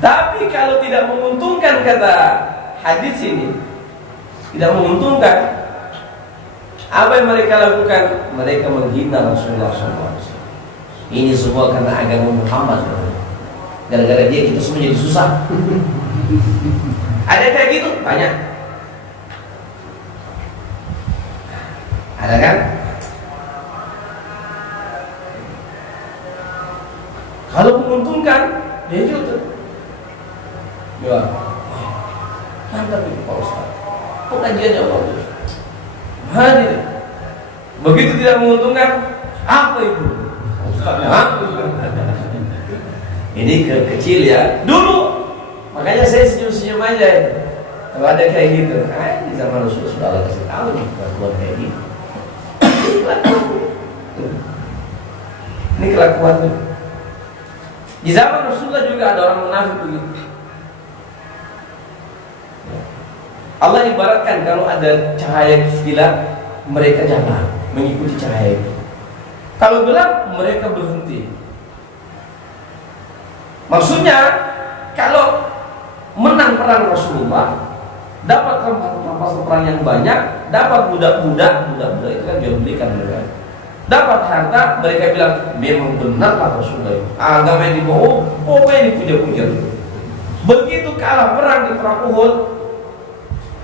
Tapi kalau tidak menguntungkan, kata hadis ini, tidak menguntungkan, apa yang mereka lakukan? Mereka menghina Rasulullah SAW. Ini semua karena agama Muhammad. Gara-gara dia kita semua jadi susah. Ada kayak gitu? Banyak. Ada kan? Kalau menguntungkan, dia juga. Ya, mantap itu Pak Ustaz. Pengajiannya bagus. Hadir. Begitu tidak menguntungkan, apa itu? Ini kecil ya. Dulu, makanya saya senyum-senyum aja itu. Kalau ada kayak gitu, di zaman Rasul sudah Allah kasih tahu nih kelakuan kayak gitu. Ini kelakuan tuh. Di zaman Rasulullah juga ada orang munafik begitu. Allah ibaratkan kalau ada cahaya kilat, mereka jalan mengikuti cahaya itu. Kalau gelap, mereka berhenti. Maksudnya, kalau menang perang Rasulullah, dapat rampas perang yang banyak, dapat budak-budak itu kan dia belikan mereka. Dapat harta, mereka bilang memang benarlah Rasulullah. Agama yang dibawa, pokoknya dipuja-puja. Begitu kalah perang di perang Uhud,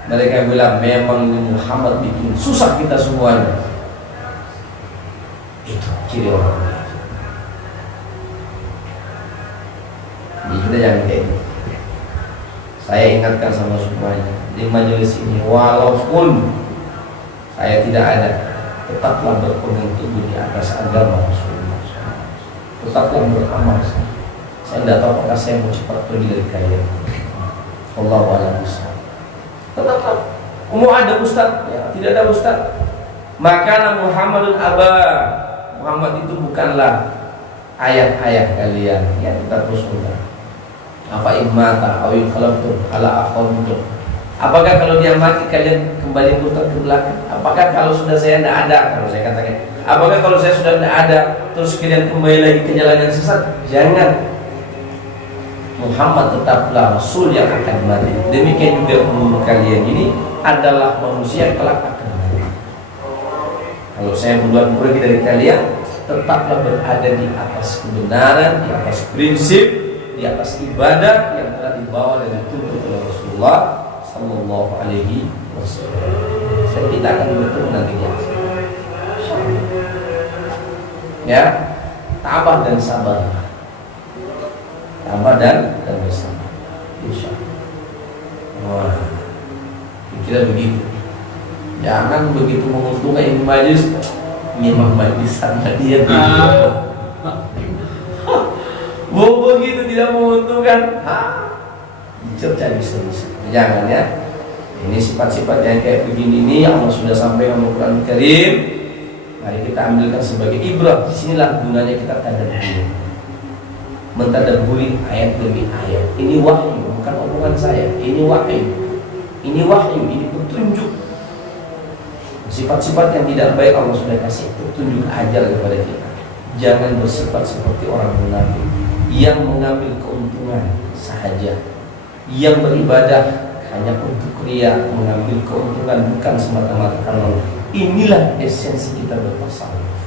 mereka bilang memang Muhammad bikin susah kita semuanya. Itu ciri orang. Jadi kita jangan kayak gitu. Saya ingatkan sama semuanya di majelis ini, walaupun saya tidak ada, tetaplah berpegang teguh di atas agama Rasulullah. Tetaplah beramal. Saya tidak tahu apakah saya mau cepat pergi dari kalian. Wallahu a'lam bishawab. Tetaplah. Mau ada ustaz? Ya, tidak ada ustaz. Maka Muhammadun Aba. Muhammad itu bukanlah ayah-ayah kalian. Ya, kita terus ulang. Apa imata awil khalaqtum ala aqamtum. Apakah kalau dia mati kalian kembali putar ke belakang? Apakah kalau sudah saya tidak ada, kalau saya katakan, apakah kalau saya sudah tidak ada terus kalian kembali lagi ke jalan yang sesat? Jangan. Muhammad tetaplah Rasul yang akan mati. Demikian juga umur kalian ini adalah manusia yang kelak akan mati. Kalau saya duluan pergi dari kalian, tetaplah berada di atas kebenaran, di atas prinsip, di atas ibadah yang telah dibawa dan dituntut oleh Rasulullah Sallallahu Alaihi Wasallam. Dan kita akan bertemu nanti ya, tabah dan sabar. Tabah dan bersabar. Insyaallah. Wah, kira begitu. Jangan begitu menguntungkan ini majlis, nyimah majlis sama dia. Begitu tidak menguntungkan, cerca bisa. Jangan ya. Ini sifat-sifat yang kayak begini ini Allah sudah sampaikan dalam Al-Quran Karim. Mari kita ambilkan sebagai ibrah. Disinilah gunanya kita tadabbur, mentadabburi ayat demi ayat. Ini wahyu, bukan omongan saya. Ini wahyu. Ini wahyu, ini petunjuk. Sifat-sifat yang tidak baik Allah sudah kasih petunjuk, ajar kepada kita. Jangan bersifat seperti orang munafik yang mengambil keuntungan sahaja, yang beribadah hanya untuk ria, mengambil keuntungan bukan semata-mata karena Allah. Inilah esensi kita bertasawuf.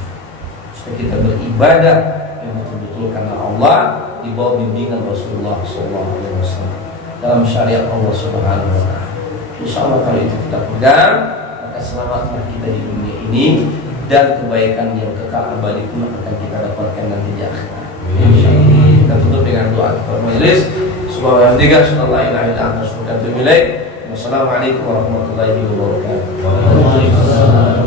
Supaya kita beribadah yang betul-betul karena Allah di bawah bimbingan Rasulullah SAW dalam syariat Allah Subhanahu Wa Taala. Insyaallah kalau itu kita pegang, maka selamatlah kita di dunia ini dan kebaikan yang kekal abadi pun akan kita dapatkan nanti di akhirat. Kita tutup dengan doa kepada majelis. Subhanallah, wassalamualaikum warahmatullahi wabarakatuh.